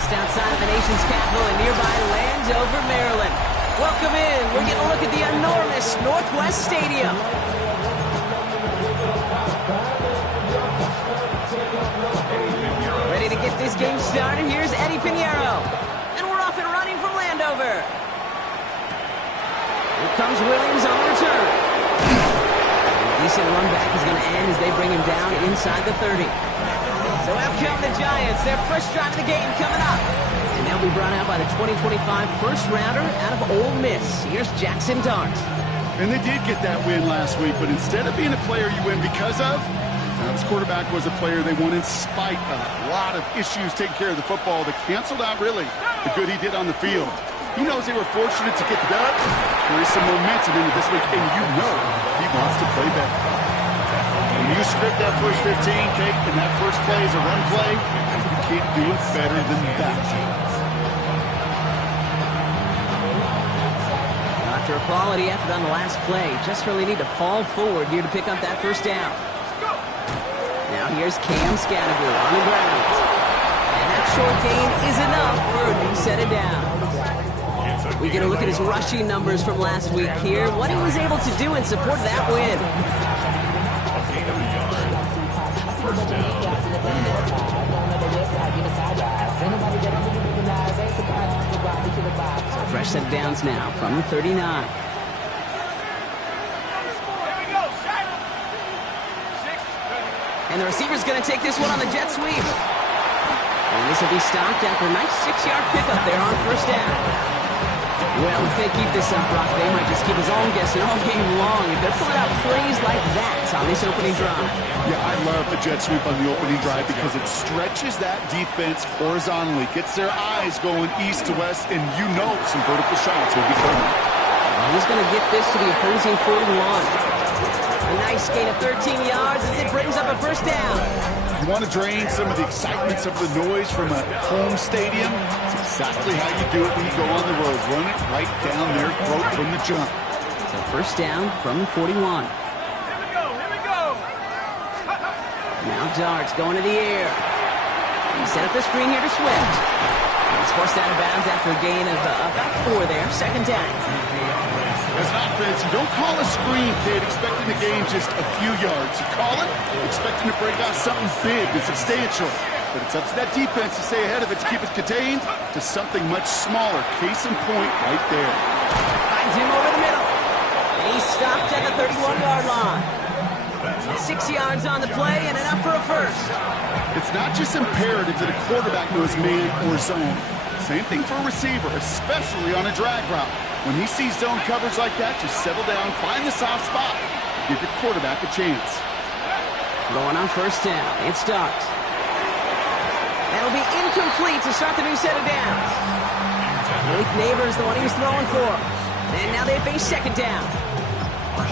just outside of the nation's capital in nearby Landover, Maryland. Welcome in. We're getting a look at the enormous Northwest Stadium. Ready to get this game started. Here's Eddie Pinheiro. And we're off and running from Landover. Here comes Williams on the return. A decent run back is going to end as they bring him down inside the 30. So out come the Giants. Their first drive of the game coming up. And they'll be brought out by the 2025 first-rounder out of Ole Miss. Here's Jackson Dart. And they did get that win last week, but instead of being a player you win because of, this quarterback was a player they won in spite of. A lot of issues taking care of the football that canceled out, really, the good he did on the field. He knows they were fortunate to get the dub, carry some momentum into this week, and you know he wants to play better. When you script that first 15, Kate, and that first play is a run play, you can't do it better than that. After a quality effort on the last play, just really need to fall forward here to pick up that first down. Now here's Cam Scattergood on the ground. And that short gain is enough for a new set of downs. We get a look at his rushing numbers from last week here, what he was able to do in support of that win. So fresh set of downs now from the 39. And the receiver's going to take this one on the jet sweep. And this will be stopped after a nice 6-yard pickup there on first down. Well, if they keep this up, Brock, they might just keep us all guessing all game long if they're pulling out plays like that on this opening drive. Yeah, I love the jet sweep on the opening drive because it stretches that defense horizontally, gets their eyes going east to west, and you know some vertical shots will be coming. He's going to get this to the opposing 41. A nice gain of 13 yards as it brings up a first down. You want to drain some of the excitement, some of the noise from a home stadium? It's exactly how you do it when you go on the road. Run it right down their throat from the jump. So first down from the 41. Here we go. Now Dart's going to the air. He set up the screen here to Swift. He's forced out of bounds after a gain of about 4 there. Second down. As an offense, you don't call a screen, kid, expecting to gain just a few yards. You call it expecting to break out something big and substantial. But it's up to that defense to stay ahead of it, to keep it contained to something much smaller. Case in point right there. Finds him over the middle. And he's stopped at the 31-yard line. 6 yards on the play and enough for a first. It's not just imperative that a quarterback knows man or zone. Same thing for a receiver, especially on a drag route. When he sees zone coverage like that, just settle down, find the soft spot, give your quarterback a chance. Going on first down, it's Dart. That'll be incomplete to start the new set of downs. Malik Neighbors, the one he was throwing for. And now they face second down.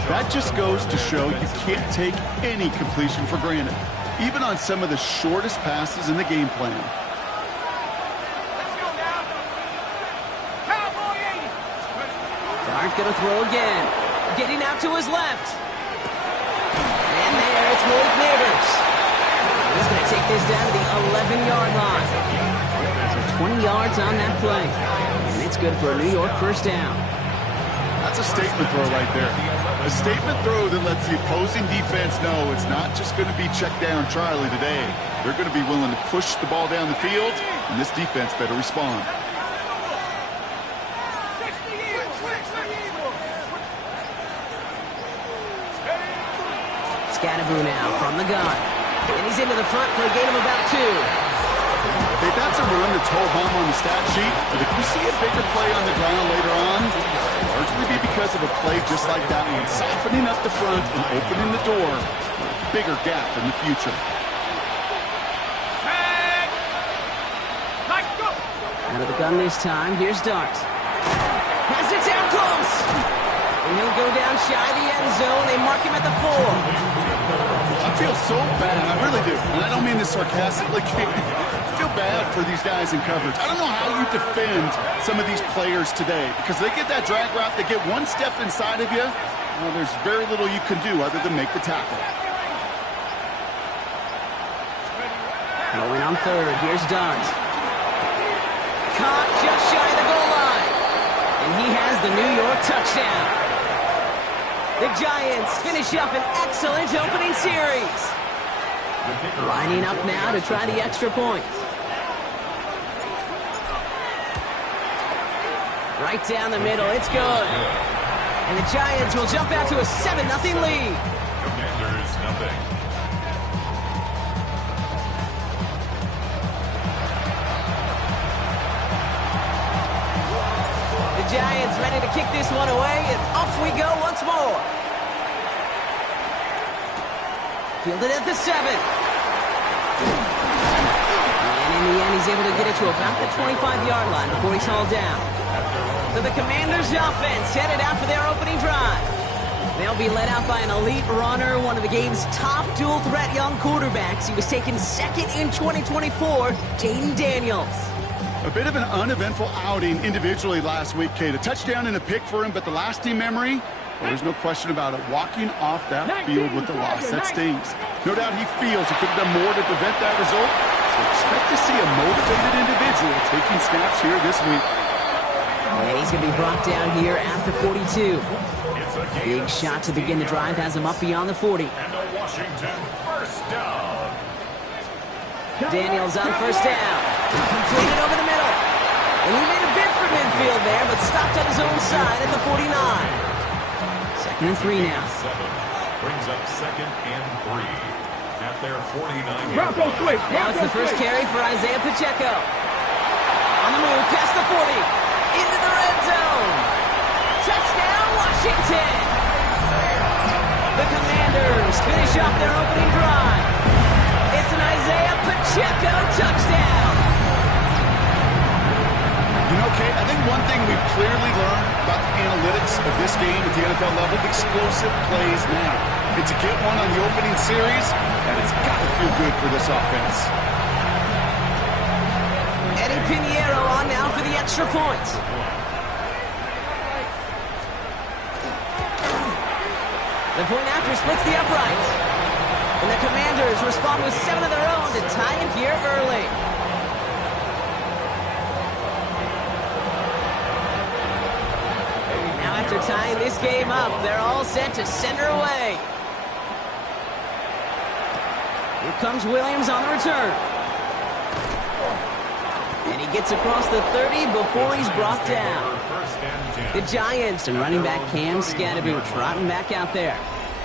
That just goes to show you can't take any completion for granted, even on some of the shortest passes in the game plan. Dart gonna throw again. Getting out to his left. And there, it's Malik Neighbors. He's gonna take this down to the 11-yard line. So 20 yards on that play. And it's good for a New York first down. That's a statement throw right there. A statement throw that lets the opposing defense know it's not just going to be check down Charlie today. They're going to be willing to push the ball down the field, and this defense better respond. Scattergood now from the gun. And he's into the front for a gain of about 2. Hey, that's a run that's hold home on the stat sheet, but if you see a bigger play on the ground later on, it'll largely be because of a play just like that one, softening up the front and opening the door for a bigger gap in the future. Out of the gun this time, here's Dart. Has it down close! And he'll go down shy of the end zone. They mark him at the 4. I feel so bad, I really do. And I don't mean this sarcastically. I feel bad for these guys in coverage. I don't know how you defend some of these players today because they get that drag route, they get one step inside of you. Well, there's very little you can do other than make the tackle. Going on third, here's Dart. caught just shy of the goal line. And he has the New York touchdown. The Giants finish up an excellent opening series. Lining up now to try the extra point. Right down the middle, it's good. And the Giants will jump out to a 7-0 lead. Commanders, nothing. The Giants ready to kick this one away, and off we go once more. Fielded at the 7. And in the end, he's able to get it to about the 25-yard line before he's hauled down. So the Commanders' offense headed out for their opening drive. They'll be led out by an elite runner, one of the game's top dual-threat young quarterbacks. He was taken second in 2024, Jayden Daniels. A bit of an uneventful outing individually last week, Kate. A touchdown and a pick for him, but the lasting memory, well, there's no question about it. Walking off that field with the loss, that stings. No doubt he feels he could have done more to prevent that result. So expect to see a motivated individual taking snaps here this week. And he's going to be brought down here at the 42. Big shot to begin the drive has him up beyond the 40. And a Washington first down. Daniels on first down. Completed over the middle. And he made a bid for midfield there, but stopped on his own side at the 49. Second and 3 now. Brings up second and 3 at their 49. Now it's the first carry for Isaiah Pacheco. On the move, past the 40. Into the red zone. Touchdown, Washington. The Commanders finish off their opening drive. It's an Isaiah Pacheco touchdown. You know, Kate, I think one thing we've clearly learned about the analytics of this game at the NFL level, explosive plays now. And to get one on the opening series, and it's got to feel good for this offense. Eddie Pinheiro on now for the extra point. The point after splits the uprights. And the Commanders respond with 7 of their own to tie it here early. Now after tying this game up, they're all set to send her away. Here comes Williams on the return. And he gets across the 30 before he's brought down. The Giants and running back Cam Skattebo trotting back out there.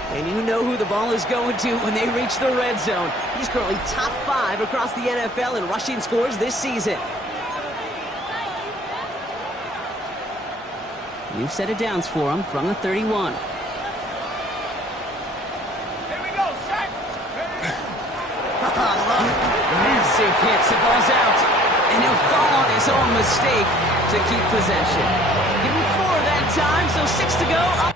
And you know who the ball is going to when they reach the red zone. He's currently top 5 across the NFL in rushing scores this season. New set of downs for him from the 31. Here we go, set. Massive hits, the ball's out. And he'll fall on his own mistake to keep possession. Give him 4 that time, so 6 to go. Up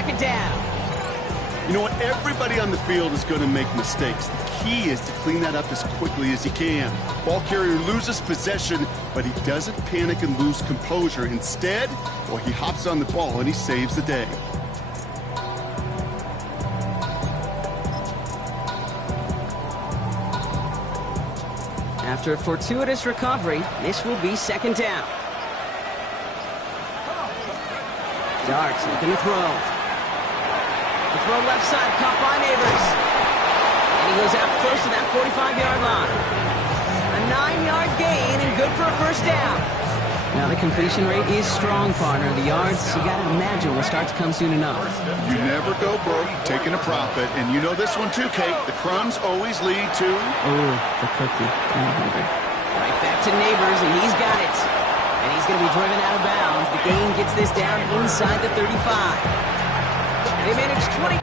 second down. You know what? Everybody on the field is going to make mistakes. The key is to clean that up as quickly as he can. Ball carrier loses possession, but he doesn't panic and lose composure. Instead, well, he hops on the ball and he saves the day. After a fortuitous recovery, this will be second down. Darts looking to throw. The throw left side, caught by Neighbors. And he goes out close to that 45-yard line. A 9-yard gain and good for a first down. Now the completion rate is strong, partner. The yards, you got to imagine, will start to come soon enough. You never go broke taking a profit. And you know this one too, Kate. The crumbs always lead to... Oh, the cookie. I'm hungry. Right back to Neighbors, and he's got it. And he's going to be driven out of bounds. The gain gets this down inside the 35. They managed 20.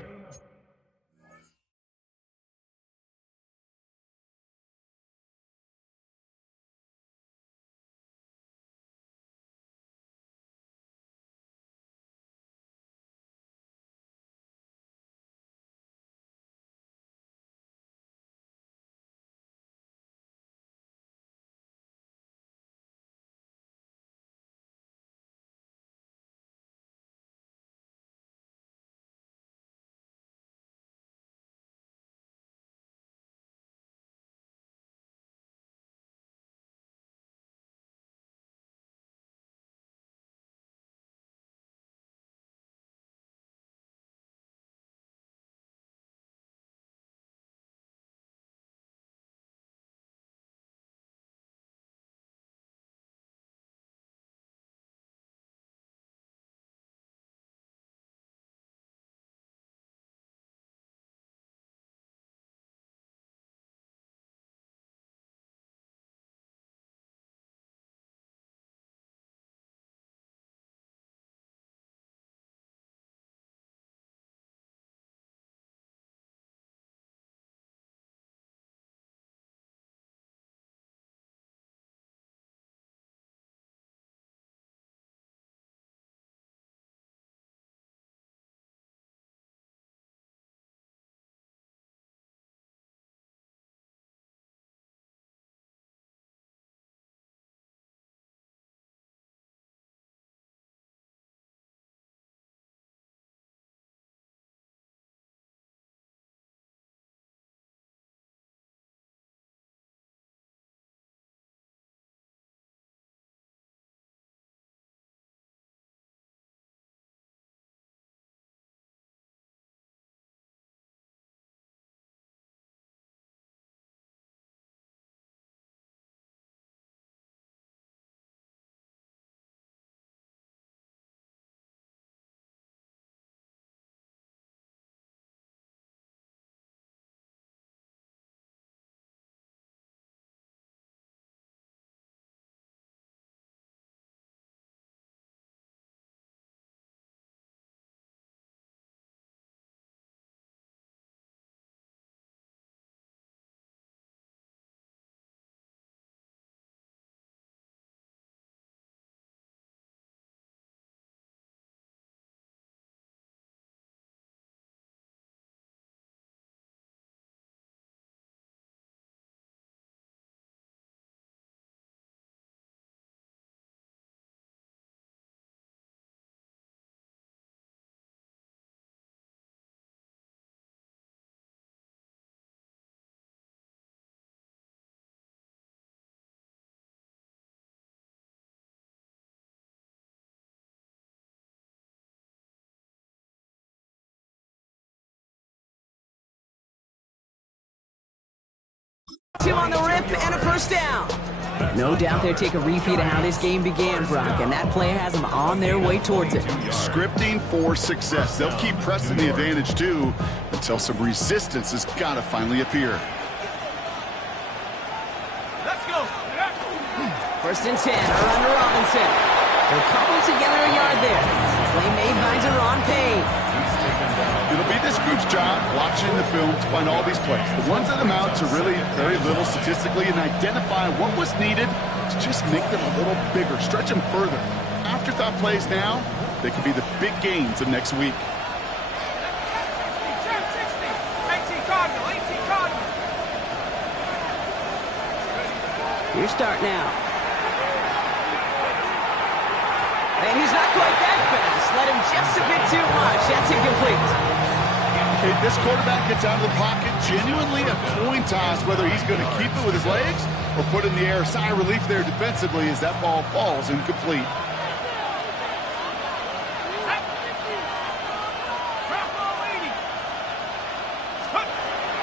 Two on the rip and a first down. No doubt they'll take a repeat of how this game began, Brock, and that play has them on their way towards it. Scripting for success. They'll keep pressing the advantage, too, until some resistance has got to finally appear. Let's go. First and 10, around to Robinson. They'll cobble together a yard there. Play made by Deron Payne. It'll be this group's job watching the film to find all these plays. The ones that amount to really very little statistically and identify what was needed to just make them a little bigger, stretch them further. Afterthought plays now, they could be the big gains of next week. Your start now. And he's not quite that fast. Let him just a bit too much. That's incomplete. Okay, this quarterback gets out of the pocket. Genuinely a coin toss whether he's going to keep it with his legs or put it in the air. Sigh of relief there defensively as that ball falls incomplete.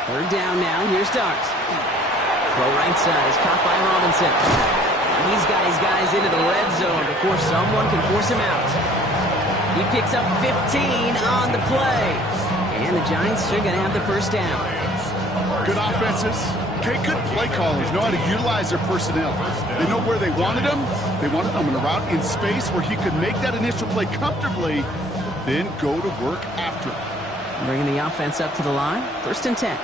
Third down now. Here's Starks. Throw right side is caught by Robinson. And he's got his guys into the red zone before someone can force him out. He picks up 15 on the play. And the Giants are going to have the first down. Good offenses. Okay, good play callers know how to utilize their personnel. They know where they wanted them. They wanted them in a route in space where he could make that initial play comfortably, then go to work after it. Bringing the offense up to the line. First and 10.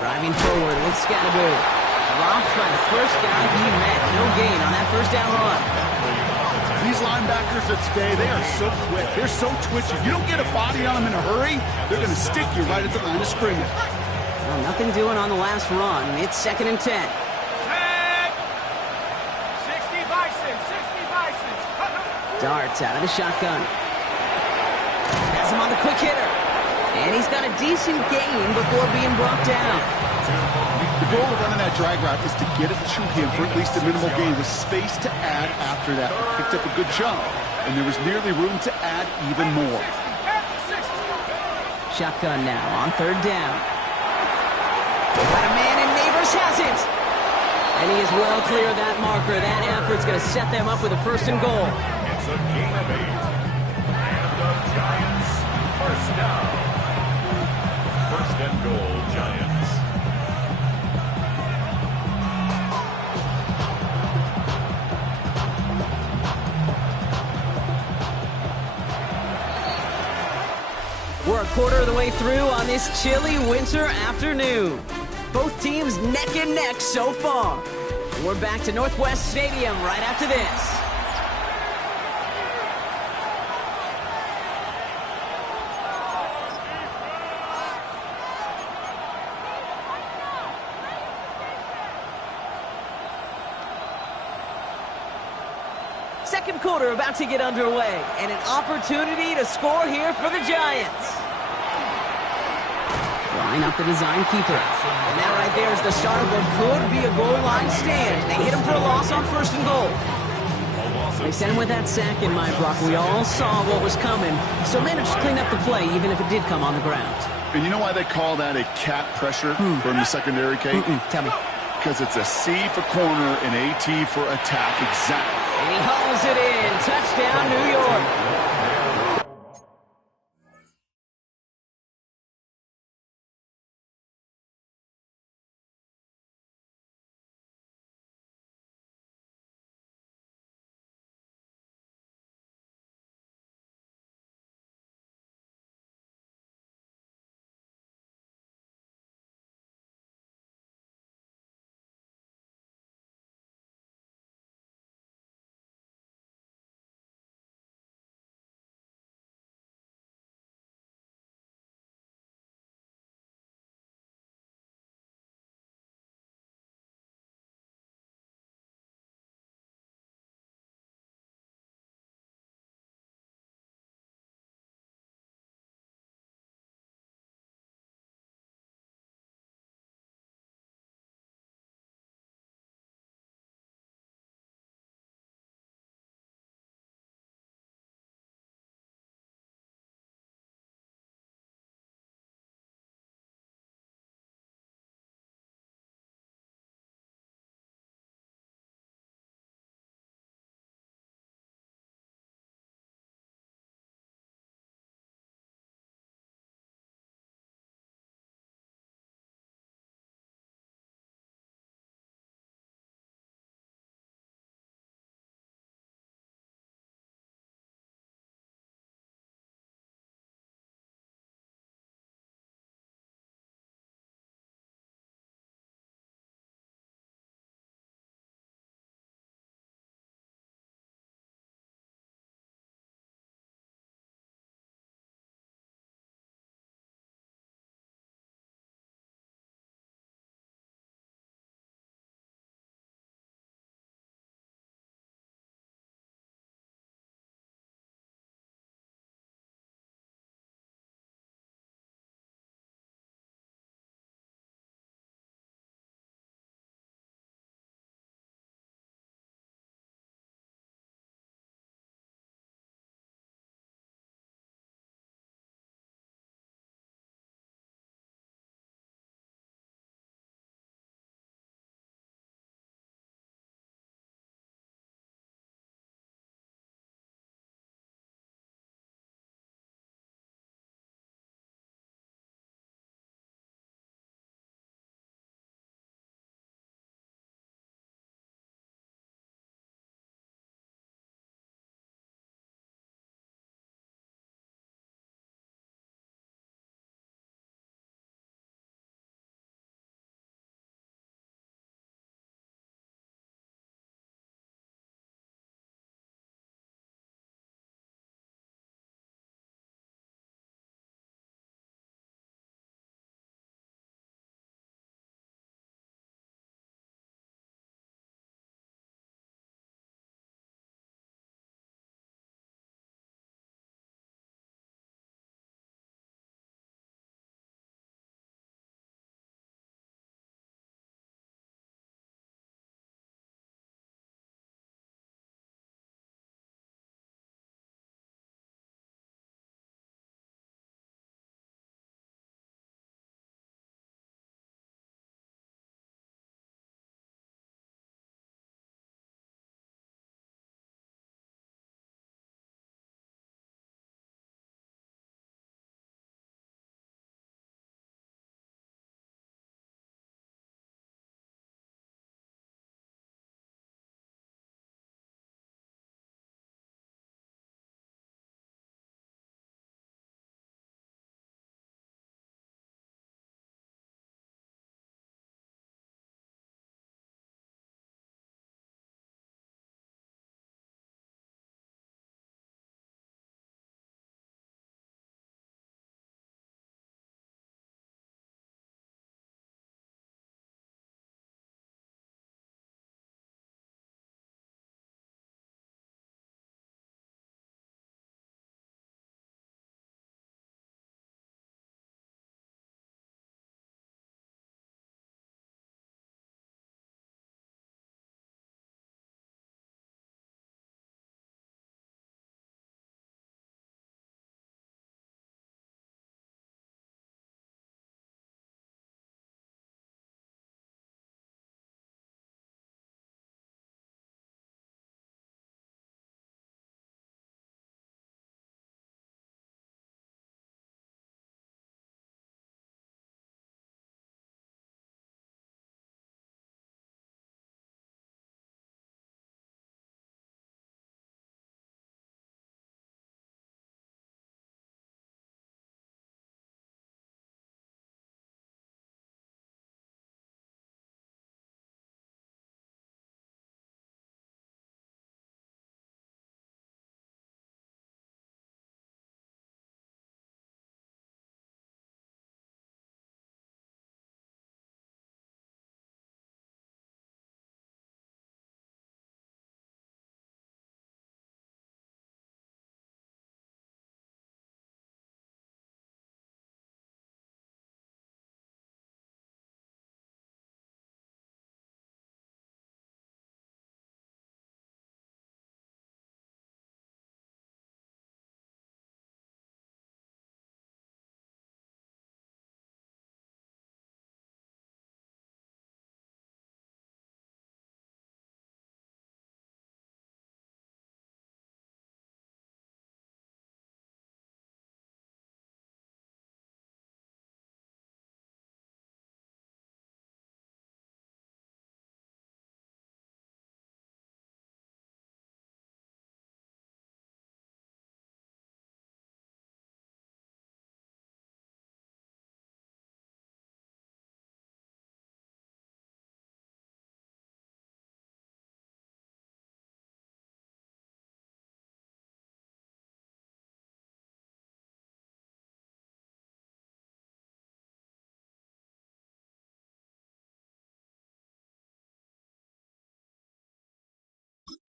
Driving forward with Scatteroo. Dropped by the first guy he met. No gain on that first down run. These linebackers of today, they are so quick. They're so twitchy. You don't get a body on them in a hurry, they're going to stick you right at the line of scrimmage. Well, nothing doing on the last run. It's second and 10. 60 Bison. Darts out of the shotgun. Has him on the quick hitter. And he's got a decent gain before being brought down. The goal of running that drag route is to get it to him for at least a minimal gain with space to add after that. He picked up a good chunk, and there was nearly room to add even more. Shotgun now on third down. Got a man, and Neighbors has it. And he is well clear of that marker. That effort's going to set them up with a first and goal. It's a gain of 8. And the Giants first down. First and goal, Giants. We're a quarter of the way through on this chilly winter afternoon. Both teams neck and neck so far. We're back to Northwest Stadium right after this. Second quarter about to get underway, and an opportunity to score here for the Giants. Line up the design keeper. And that right there is the start of what could be a goal line stand. They hit him for a loss on first and goal. They sent him with that sack in my block. We all saw what was coming, so managed to clean up the play, even if it did come on the ground. And you know why they call that a cat pressure from the secondary, Kate? Tell me. Because it's a C for corner and AT for attack. Exactly. And he hauls it in. Touchdown, New York.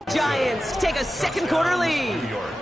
Giants take a second quarter lead. New York.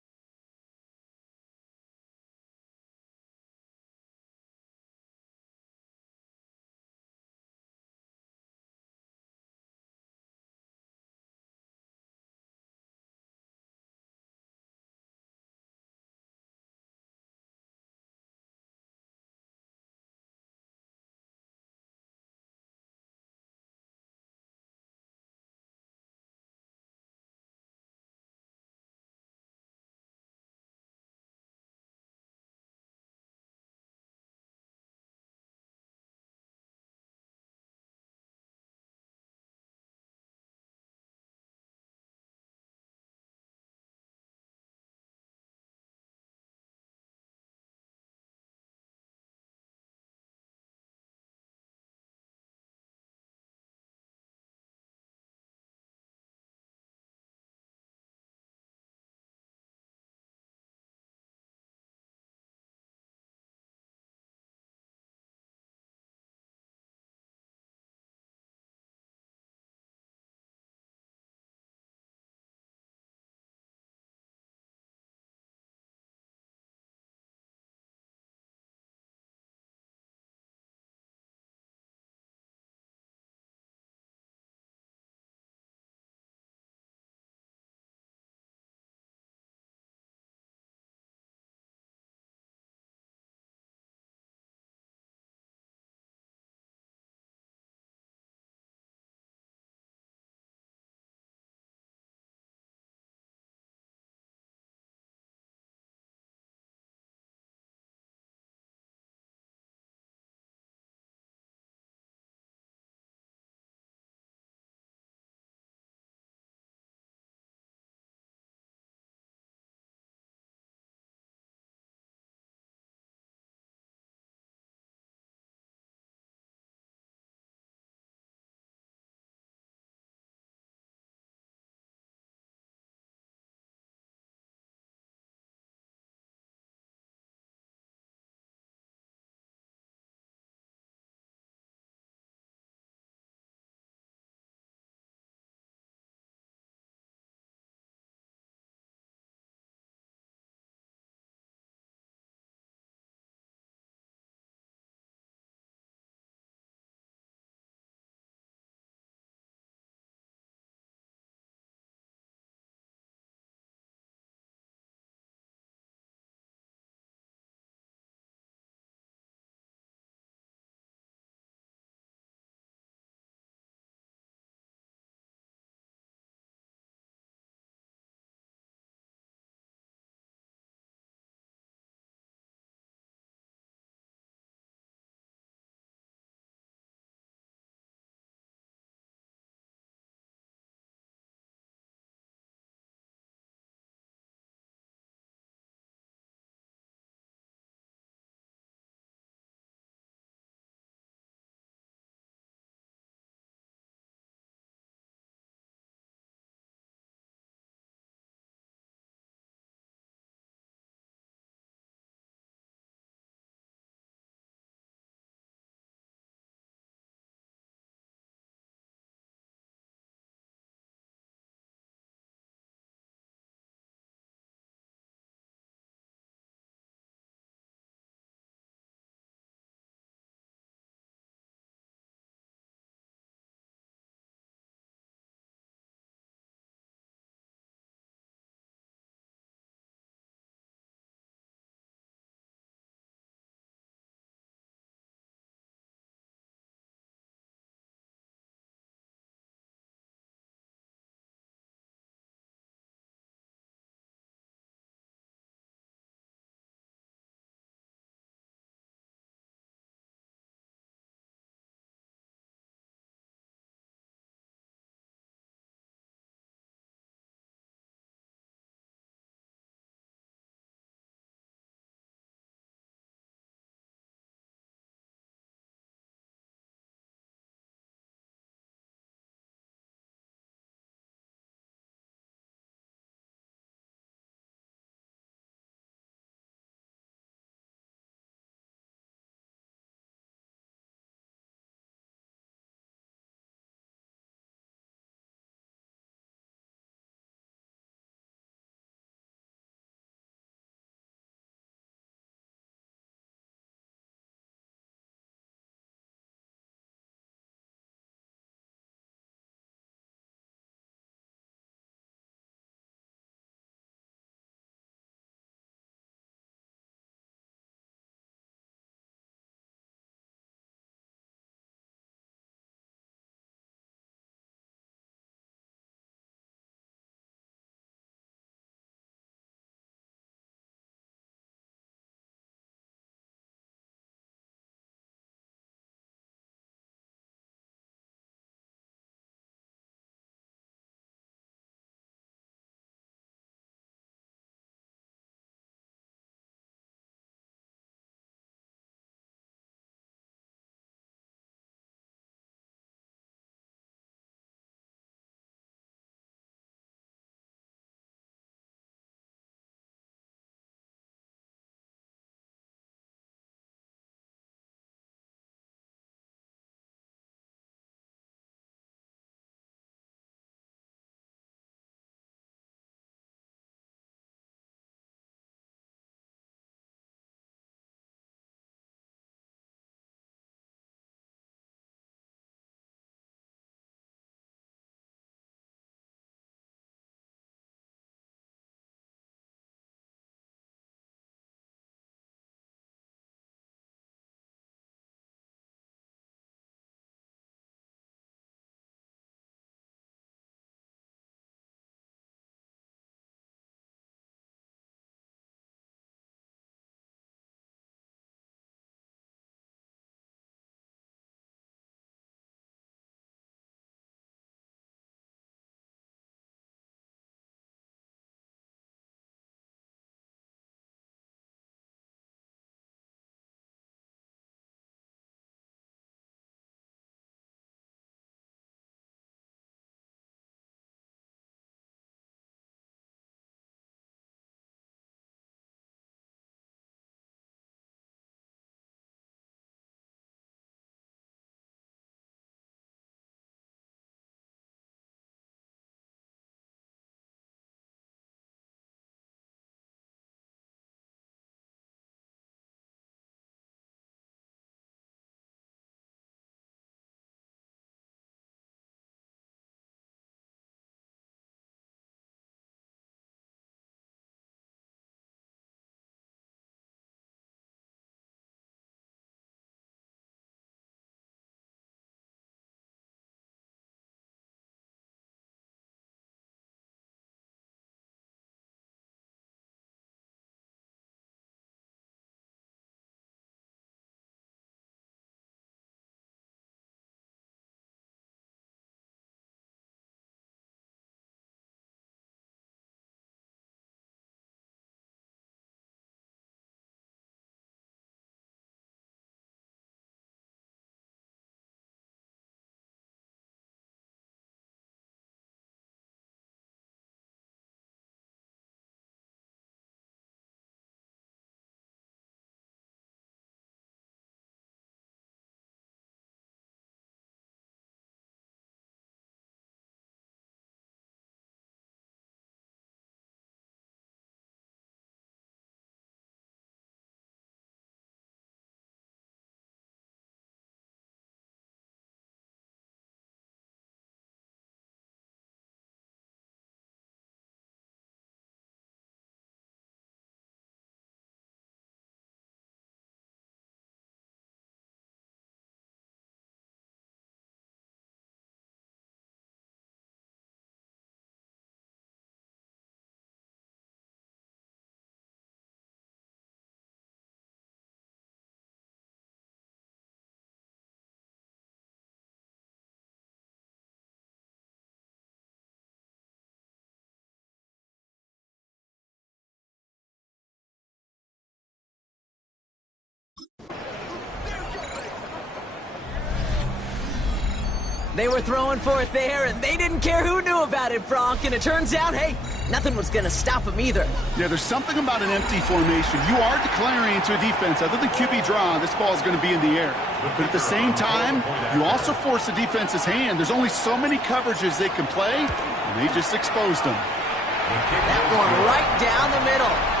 They were throwing for it there, and they didn't care who knew about it, Bronk. And it turns out, hey, nothing was going to stop them either. Yeah, there's something about an empty formation. You are declaring to a defense, other than QB draw, this ball is going to be in the air. But at the same time, you also force the defense's hand. There's only so many coverages they can play, and they just exposed them. That one right down the middle.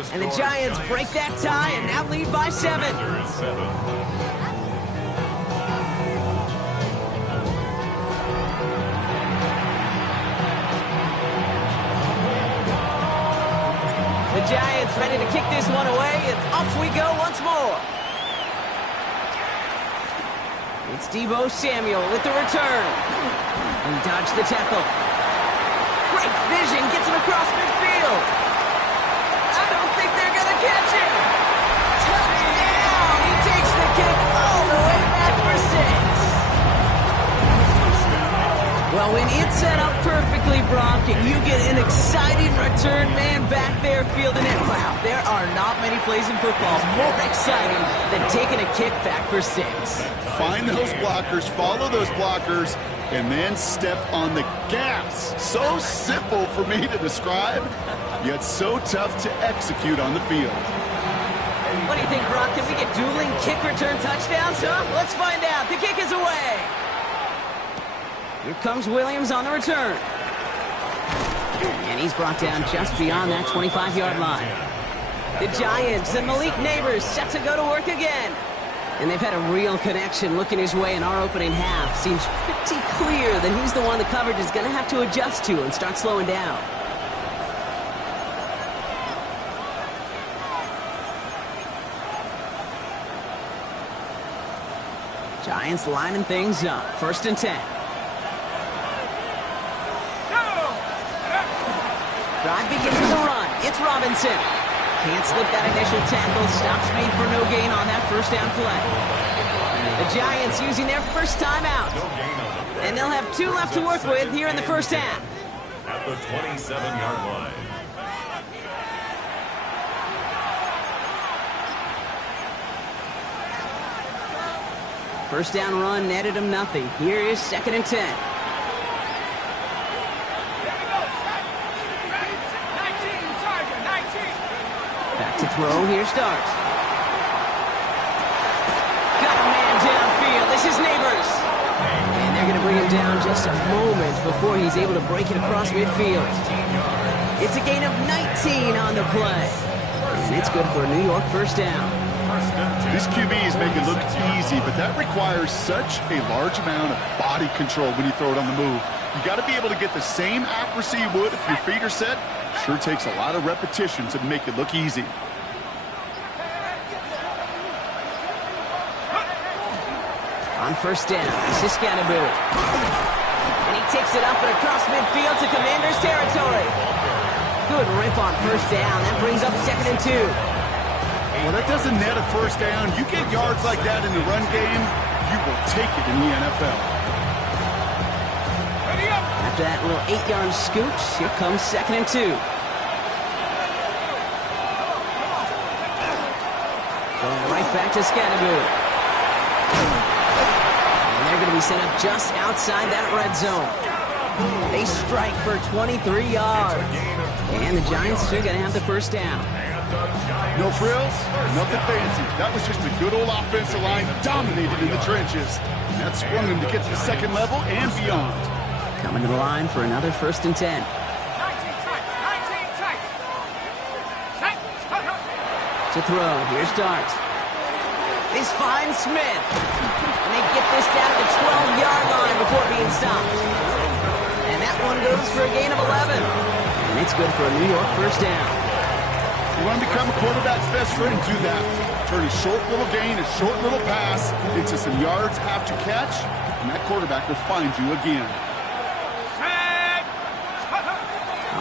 And the Giants break that tie and now lead by 7. The Giants ready to kick this one away, and off we go once more. It's Deebo Samuel with the return. And he dodged the tackle. Great vision, gets him across midfield. I don't think they're going to catch him. Touchdown! He takes the kick all the way back for 6. Well, when it's set up perfectly, Brock, and you get an exciting return man back there fielding it, wow, there are not many plays in football more exciting than taking a kick back for 6. Find those blockers, follow those blockers, and then step on the gas. So simple for me to describe, yet so tough to execute on the field. What do you think, Brock? Can we get dueling kick return touchdowns, huh? Let's find out. The kick is away. Here comes Williams on the return. And he's brought down just beyond that 25-yard line. The Giants and Malik Neighbors set to go to work again. And they've had a real connection looking his way in our opening half. Seems pretty clear that he's the one the coverage is going to have to adjust to and start slowing down. Giants lining things up. 1st and 10. Drive begins with a run. It's Robinson. Can't slip that initial tackle. Stops made for no gain on that first down play. The Giants using their first timeout. And they'll have 2 left to work with here in the first half. At the 27-yard line. First down run netted him nothing. Here is 2nd and 10. Back to throw. Here starts. Got a man downfield. This is Neighbors. And they're going to bring him down just a moment before he's able to break it across midfield. It's a gain of 19 on the play. And it's good for a New York first down. These QBs make it look easy, but that requires such a large amount of body control when you throw it on the move. You got to be able to get the same accuracy you would if your feet are set. Sure takes a lot of repetition to make it look easy. On first down, this is Scanabu. And he takes it up and across midfield to Commanders territory. Good rip on first down. That brings up 2nd and 2. Well, that doesn't net a first down. You get yards like that in the run game, you will take it in the NFL. After that little 8-yard scooch, here comes 2nd and 2. Going right back to Scanabu. And they're going to be set up just outside that red zone. They strike for 23 yards. And the Giants are going to have the first down. No frills, nothing fancy. That was just a good old offensive line dominated in the trenches. And that sprung them to get to the second level and beyond. Coming to the line for another 1st and 10. To throw, here's Dart. This finds Smith. And they get this down to the 12-yard line before being stopped. And that one goes for a gain of 11. And it's good for a New York first down. You want to become a quarterback's best friend? Do that. Turn a short little gain, a short little pass into some yards after catch, and that quarterback will find you again.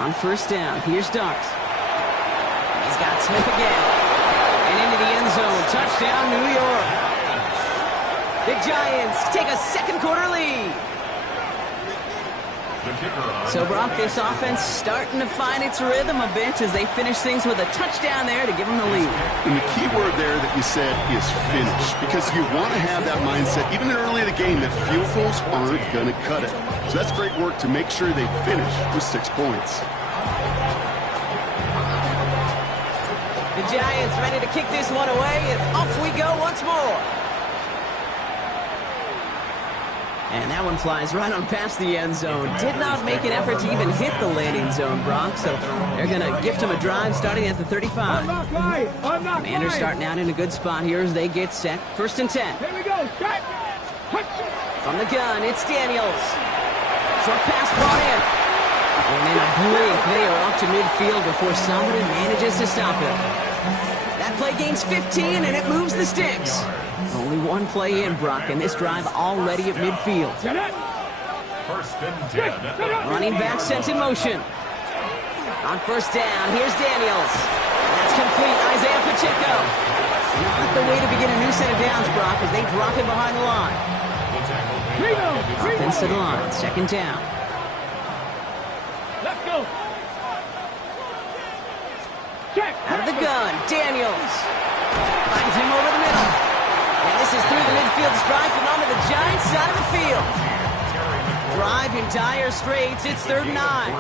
On first down, here's Dart. He's got Smith again. And into the end zone. Touchdown, New York. The Giants take a second-quarter lead. So, Brock, this offense starting to find its rhythm a bit as they finish things with a touchdown there to give them the lead. And the key word there that you said is finish, because you want to have that mindset, even early in the game, that field goals aren't going to cut it. So that's great work to make sure they finish with 6 points. The Giants ready to kick this one away, and off we go once more. And that one flies right on past the end zone. Did not make an effort to even hit the landing zone, Brock. So they're going to gift him a drive starting at the 35. Commanders starting out in a good spot here as they get set. 1st and 10. Here we go. Check. From the gun, it's Daniels. Short pass brought in. And in a blink, they are off to midfield before somebody manages to stop him. That play gains 15, and it moves the sticks. Only one play in, Brock, and this drive already at midfield. 1st and 10. Running back sent in motion. On 1st down, here's Daniels. That's complete, Isaiah Pacheco. Not the way to begin a new set of downs, Brock, as they drop him behind the line. Offense to the line, 2nd down. Let's go. Check. Out of the gun, Daniels. Finds him over the middle. And this is through the midfield stripe and onto the Giants side of the field. Drive in dire straits. It's 3rd and 9.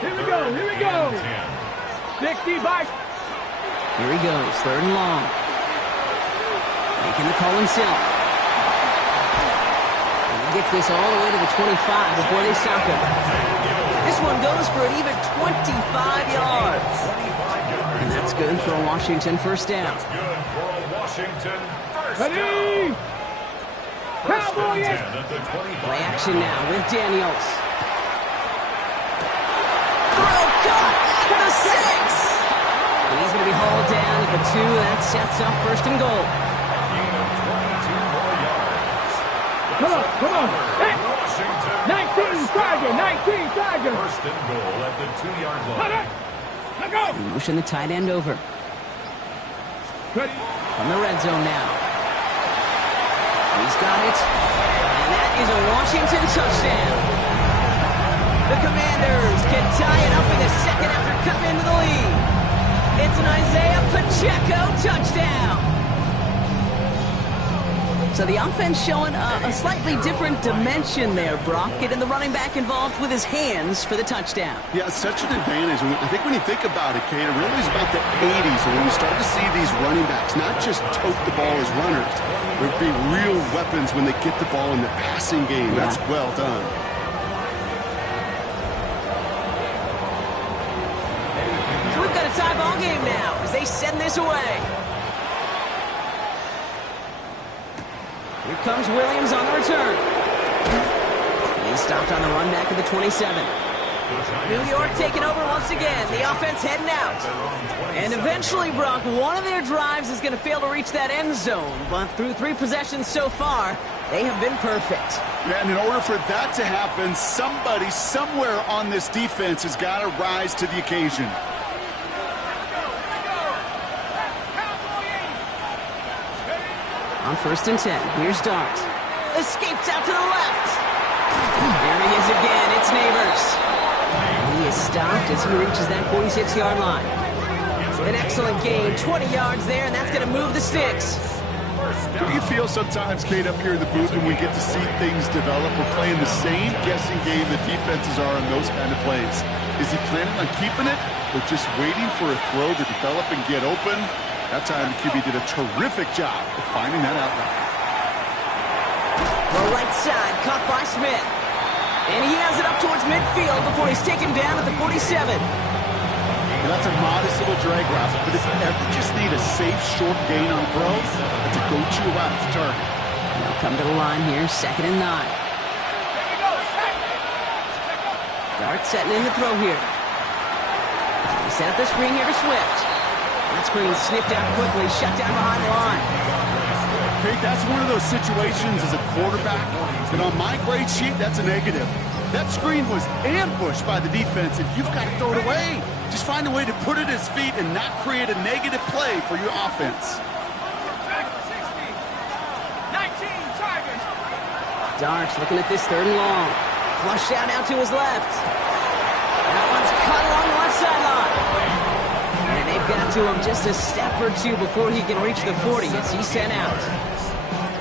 Here we go. Here we go. 65. Here he goes. 3rd and long. Making the call himself. And he gets this all the way to the 25 before they stop him. This one goes for an even 25 yards. And that's good for a Washington 1st down. That's good for a Washington 1st Ready? down. Cowboys. 1st and 10 at the 25. Play action now with Daniels. Throw caught at the 6. And he's going to be hauled down at the 2. That sets up 1st and goal. Gain of 22 more yards. Come on, come on. Hey. Washington 19 Tiger, 19 Tiger. 1st and goal at the 2-yard line. Let go. Motion the tight end over. Ready. From the red zone now. He's got it. And that is a Washington touchdown. The Commanders can tie it up in a second after cutting into the lead. It's an Isaiah Pacheco touchdown. So the offense showing a slightly different dimension there, Brock. Getting the running back involved with his hands for the touchdown. Yeah, such an advantage. I think when you think about it, Kate, it really is about the 80s when we start to see these running backs not just tote the ball as runners, but be real weapons when they get the ball in the passing game. Yeah. That's well done. So we've got a tie ball game now as they send this away. Here comes Williams on the return. He's stopped on the run back at the 27. New York taking over once again. The offense heading out. And eventually, Brock, one of their drives is going to fail to reach that end zone. But through 3 possessions so far, they have been perfect. Yeah, and in order for that to happen, somebody somewhere on this defense has got to rise to the occasion. On 1st and 10, here's Dart. Escapes out to the left. There he is again. It's Neighbors. And he is stopped as he reaches that 46-yard line. An excellent gain, 20 yards there, and that's going to move the sticks. Do you feel sometimes, Kate, up here in the booth when we get to see things develop? We're playing the same guessing game the defenses are on those kind of plays. Is he planning on keeping it or just waiting for a throw to develop and get open? That time, the QB did a terrific job of finding that outlet. The right side, caught by Smith. And he has it up towards midfield before he's taken down at the 47. And that's a modest little drag route, but if you ever just need a safe, short gain on throws, that's a go-to route to target. They'll come to the line here, 2nd and 9. Dart setting in the throw here. They set up the screen here to Swift. That screen sniffed out quickly, shut down behind the line. Kate, that's one of those situations as a quarterback that on my grade sheet, that's a negative. That screen was ambushed by the defense, and you've got to throw it away. Just find a way to put it at his feet and not create a negative play for your offense. 19 Tigers. Darts looking at this 3rd and long. Flushed out to his left. That one's cut along the left sideline. And they've got to him just a step or 2 before he can reach the 40 as he's sent out.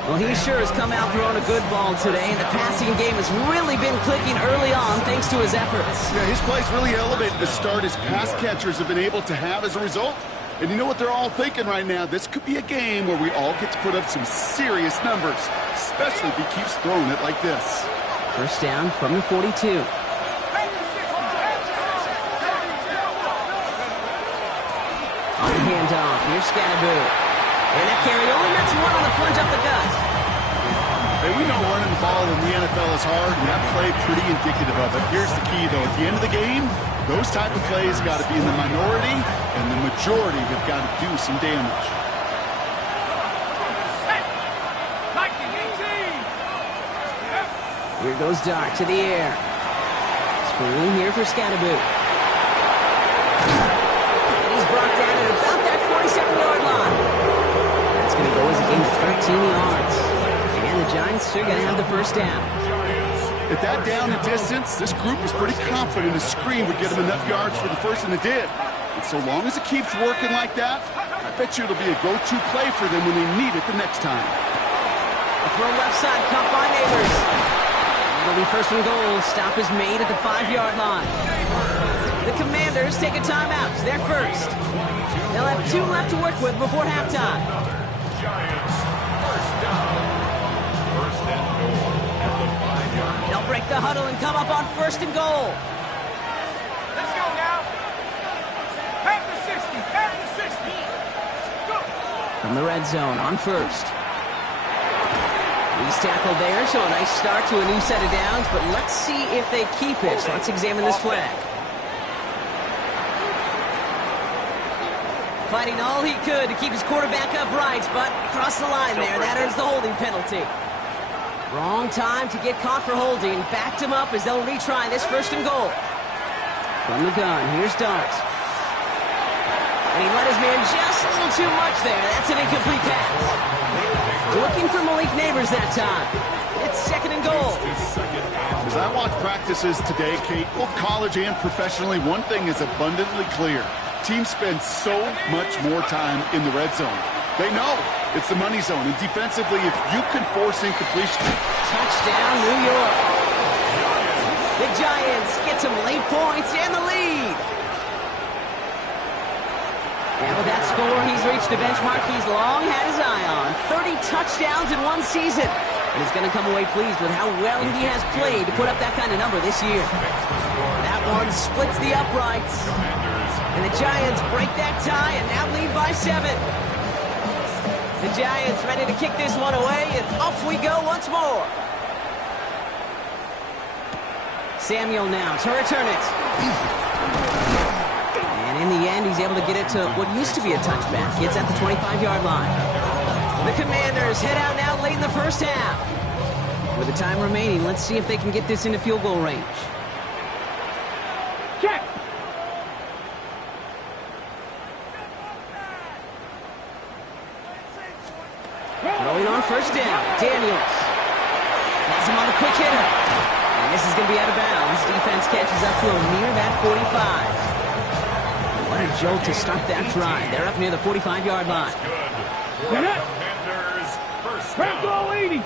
Well, he sure has come out throwing a good ball today, and the passing game has really been clicking early on thanks to his efforts. Yeah, his play's really elevated the start his pass catchers have been able to have as a result. And you know what they're all thinking right now? This could be a game where we all get to put up some serious numbers, especially if he keeps throwing it like this. First down from the 42. On the handoff, here's Scatterboot. And that carry only nets one on the plunge up the gut. Hey, we know running the ball in the NFL is hard, and that play pretty indicative of it. Here's the key, though. At the end of the game, those type of plays got to be in the minority, and the majority have got to do some damage. Here goes Dart to the air. Screen here for Scatterboot. And he's brought down at about that 27-yard line. That's going to go as a gain of 13 yards. And the Giants are going to have the first down. At that down and distance, this group was pretty confident a screen would get them enough yards for the first, and it did. And so long as it keeps working like that, I bet you it'll be a go-to play for them when they need it the next time. A throw left side, caught by Neighbors. It'll be first and goal. Stop is made at the 5-yard line. The Commanders take a timeout. They're first. They'll have 2 left to work with before halftime. Giants, first down. First and goal at the 5-yard line. They'll break the huddle and come up on first and goal. Let's go now. Half the 60. Half the 60. Go. From the red zone on first. He's tackled there, so a nice start to a new set of downs, but let's see if they keep it. So let's examine this flag. Fighting all he could to keep his quarterback upright, but crossed the line there. That earns the holding penalty. Wrong time to get caught for holding. Backed him up as they'll retry this first and goal. From the gun, here's Dart. And he let his man just a little too much there. That's an incomplete pass. Looking for Malik Neighbors that time. It's second and goal. As I watch practices today, Kate, both college and professionally, one thing is abundantly clear. Teams spend so much more time in the red zone. They know it's the money zone. And defensively, if you can force incompletion. Touchdown, New York. The Giants get some late points and the lead. And with that score, he's reached the benchmark he's long had his eye on. 30 touchdowns in one season. And he's going to come away pleased with how well he has played to put up that kind of number this year. That one splits the uprights. And the Giants break that tie and now lead by 7. The Giants ready to kick this one away, and off we go once more. Samuel now to return it. In the end, he's able to get it to what used to be a touchback. It's at the 25-yard line. The Commanders head out now late in the first half. With the time remaining, let's see if they can get this into field goal range. Check. Throwing on first down, Daniels. Has him on the quick hitter. And this is going to be out of bounds. Defense catches up to him near that 45. What a jolt to start that drive. They're up near the 45-yard line. Commanders, first down. 80.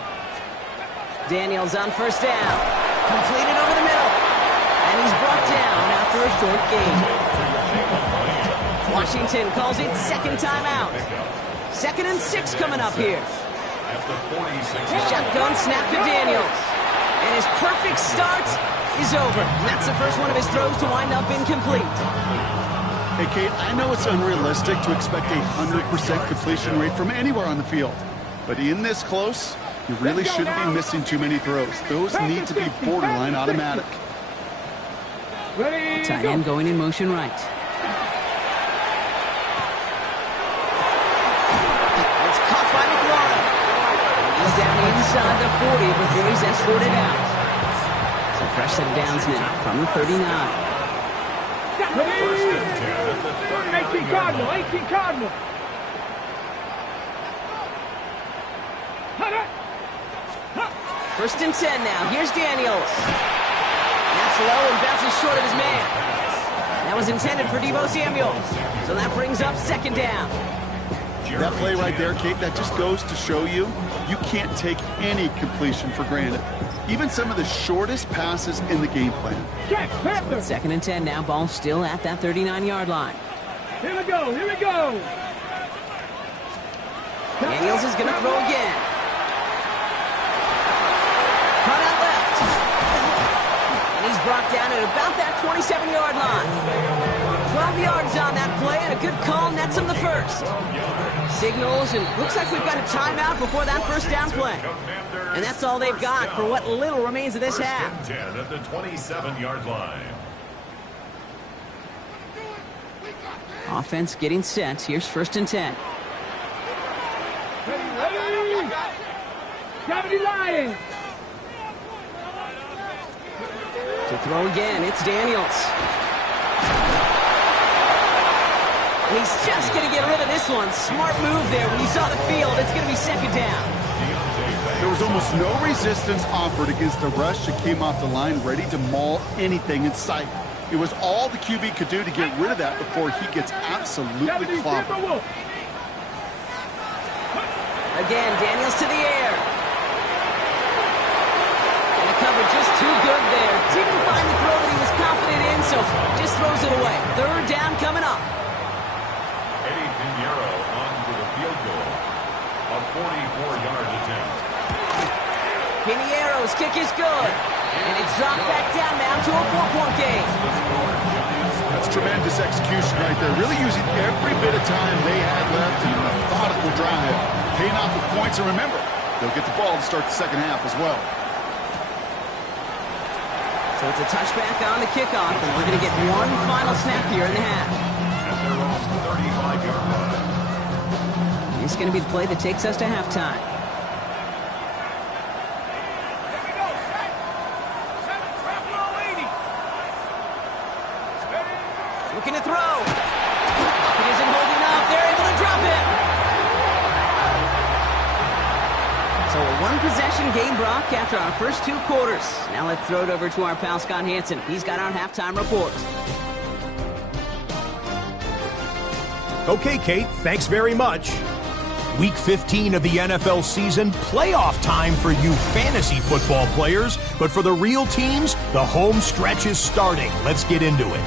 Daniels on first down. Completed over the middle. And he's brought down after a short gain. Washington calls it second timeout. 2nd and 6 coming up here. Shotgun snap to Daniels. And his perfect start is over. That's the first one of his throws to wind up incomplete. Hey, Kate, I know it's unrealistic to expect a 100% completion rate from anywhere on the field. But in this close, you really shouldn't be missing too many throws. Those need to be borderline automatic. Ready, Tight end going in motion right. It's caught by McLaurin. He's down inside the 40 before he's escorted out. So fresh set of downs now from the 39. 18 Cardinal, 18 Cardinal. First and 10 now. Here's Daniels. That's low and bounces short of his man. That was intended for Deebo Samuel. So that brings up second down. That play right there, Kate, that just goes to show you can't take any completion for granted. Even some of the shortest passes in the game plan. So it's 2nd and 10 now. Ball still at that 39-yard line. Here we go. Here we go. Daniels is going to throw again. Cut out left. And he's brought down at about that 27-yard line. 12 yards on that play, and a good call nets him the first. Signals, and looks like we've got a timeout before that first down play. And that's all they've got for what little remains of this half. 10 at the 27-yard line. Offense getting set. Here's 1st and 10. Ready? Gravity Lions. To throw again, it's Daniels. And he's just going to get rid of this one. Smart move there. When you saw the field, it's going to be 2nd down. There was almost no resistance offered against a rush that came off the line ready to maul anything in sight. It was all the QB could do to get rid of that before he gets absolutely clobbered. Again, Daniels to the air. And the cover just too good there. Didn't find the throw that he was confident in, so just throws it away. 3rd down coming up. Eddie Pinheiro on to the field goal. A 44-yard attempt. Pinheiro's kick is good. And it's dropped back down now to a 4-point game. That's tremendous execution right there. Really using every bit of time they had left in a methodical drive. Paying off with points, and remember, they'll get the ball to start the second half as well. So it's a touchback on the kickoff, and we're going to get one final snap here in the half. At their own 35-yard line. It's going to be the play that takes us to halftime. Here we go. Set. Trap roll 80. Looking to throw. It isn't holding up. They're able to drop it. So a one-possession game, Brock, after our first 2 quarters. Now let's throw it over to our pal Scott Hanson. He's got our halftime report. Okay, Kate, thanks very much. Week 15 of the NFL season, playoff time for you fantasy football players, but for the real teams, the home stretch is starting. Let's get into it.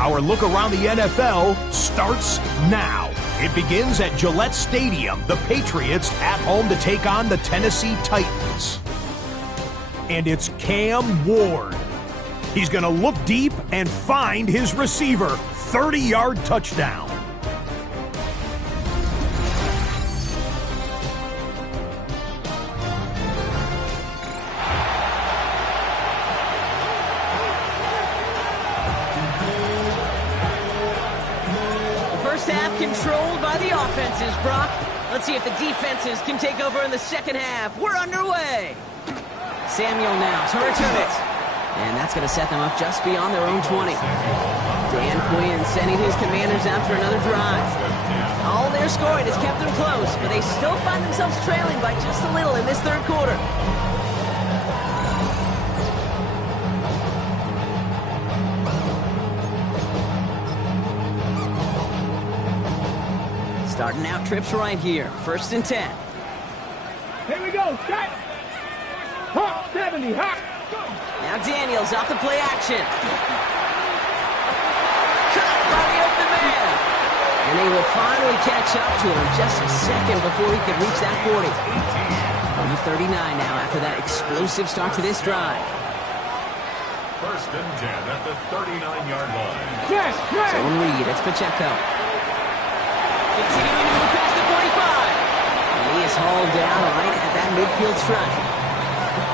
Our look around the NFL starts now. It begins at Gillette Stadium, the Patriots at home to take on the Tennessee Titans. And it's Cam Ward. He's going to look deep and find his receiver. 30-yard touchdown. Controlled by the offenses, Brock. Let's see if the defenses can take over in the second half. We're underway. Samuel now to return it. And that's going to set them up just beyond their own 20. Dan Quinn sending his Commanders out for another drive. All their scoring has kept them close, but they still find themselves trailing by just a little in this 3rd quarter. Starting out trips right here. 1st and 10. Here we go. Set. Hawk 70. Hawk. Now Daniels off the play action. Caught by the open man. And they will finally catch up to him just a second before he could reach that 40. On the 39 now after that explosive start to this drive. 1st and 10 at the 39-yard line. Yes. Zone read. It's Pacheco. Continuing to move past the 45. And he is hauled down right at that midfield stripe.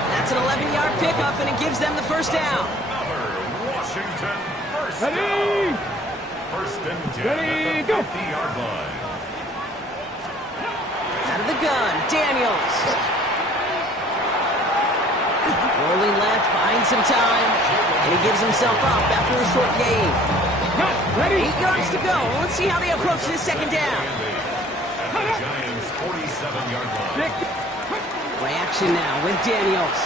That's an 11-yard pickup, and it gives them the first down. Another Washington first Ready? down. 1st and 10 Ready, at the go. 50-yard line. Out of the gun, Daniels. Rolling left, buying some time. And he gives himself up after a short gain. Ready? 8 yards to go. Let's see how they approach this second down. At the Giants' 47-yard line. Play action now with Daniels.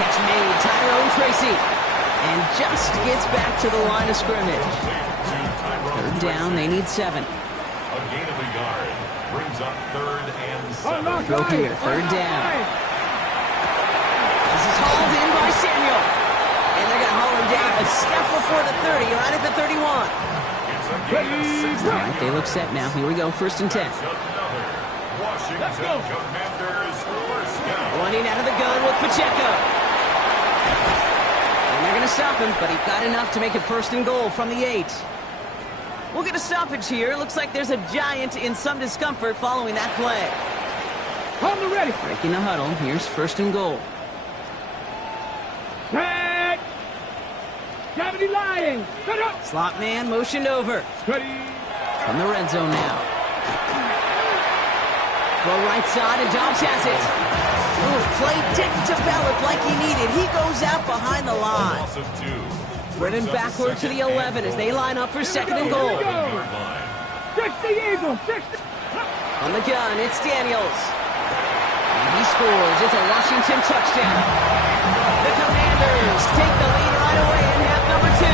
Catch made, Tyrone Tracy. And just gets back to the line of scrimmage. 3rd down, they need 7. A gain of a yard brings up 3rd and 7. Throw here, 3rd down. This is hauled in by Samuel. And they're going to haul him down a step before the 30, right at the 31. It's All right, they look set now. Here we go, 1st and 10. Washington Commanders first down. Running out of the gun with Pacheco. And they're going to stop him, but he got enough to make it 1st and goal from the 8. We'll get a stoppage here. Looks like there's a Giant in some discomfort following that play. Hold the ready. Breaking the huddle. Here's 1st and goal. Tag. Gravity lying. Set up. Slot man motioned over. Ready. From the red zone now. Go right side, and Dobbs has it. Ooh, play didn't develop like he needed. He goes out behind the line. Loss of 2. Running backward to the 11 as they line up for 2nd and goal. 60 Eagles. 60. On the gun, it's Daniels. And he scores. It's a Washington touchdown. The Commanders take the lead right away in half number 2.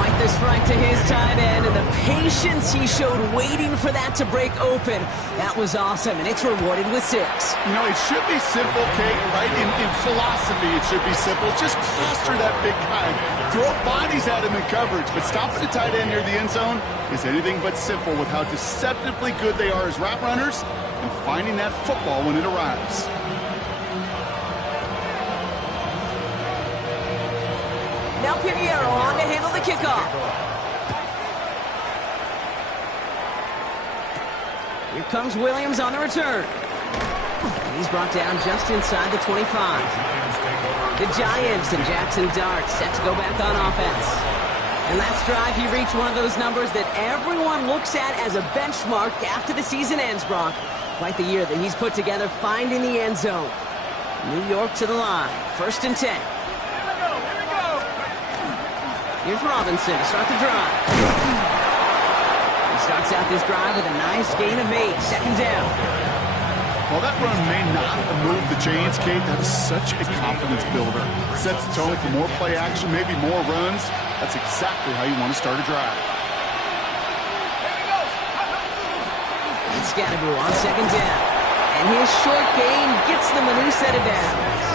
Quite the strike to his tight end, and the patience he showed waiting for that to break open. That was awesome, and it's rewarded with 6. You know, it should be simple, Kate, right? In philosophy, it should be simple. Just cluster that big guy. Throw bodies at him in coverage, but stopping the tight end near the end zone is anything but simple with how deceptively good they are as route runners and finding that football when it arrives. Now Pinheiro on to handle the kickoff. Here comes Williams on the return. And he's brought down just inside the 25. The Giants and Jackson Dart set to go back on offense. And last drive, he reached one of those numbers that everyone looks at as a benchmark after the season ends, Brock. Quite the year that he's put together finding the end zone. New York to the line. 1st and 10. Here's Robinson to start the drive. He starts out this drive with a nice gain of 8. 2nd down. While that run may not have moved the chains, Kate, that is such a confidence builder. Sets the tone for more play action, maybe more runs. That's exactly how you want to start a drive. And Scatterbroo on 2nd down. And his short gain gets them a new set of downs.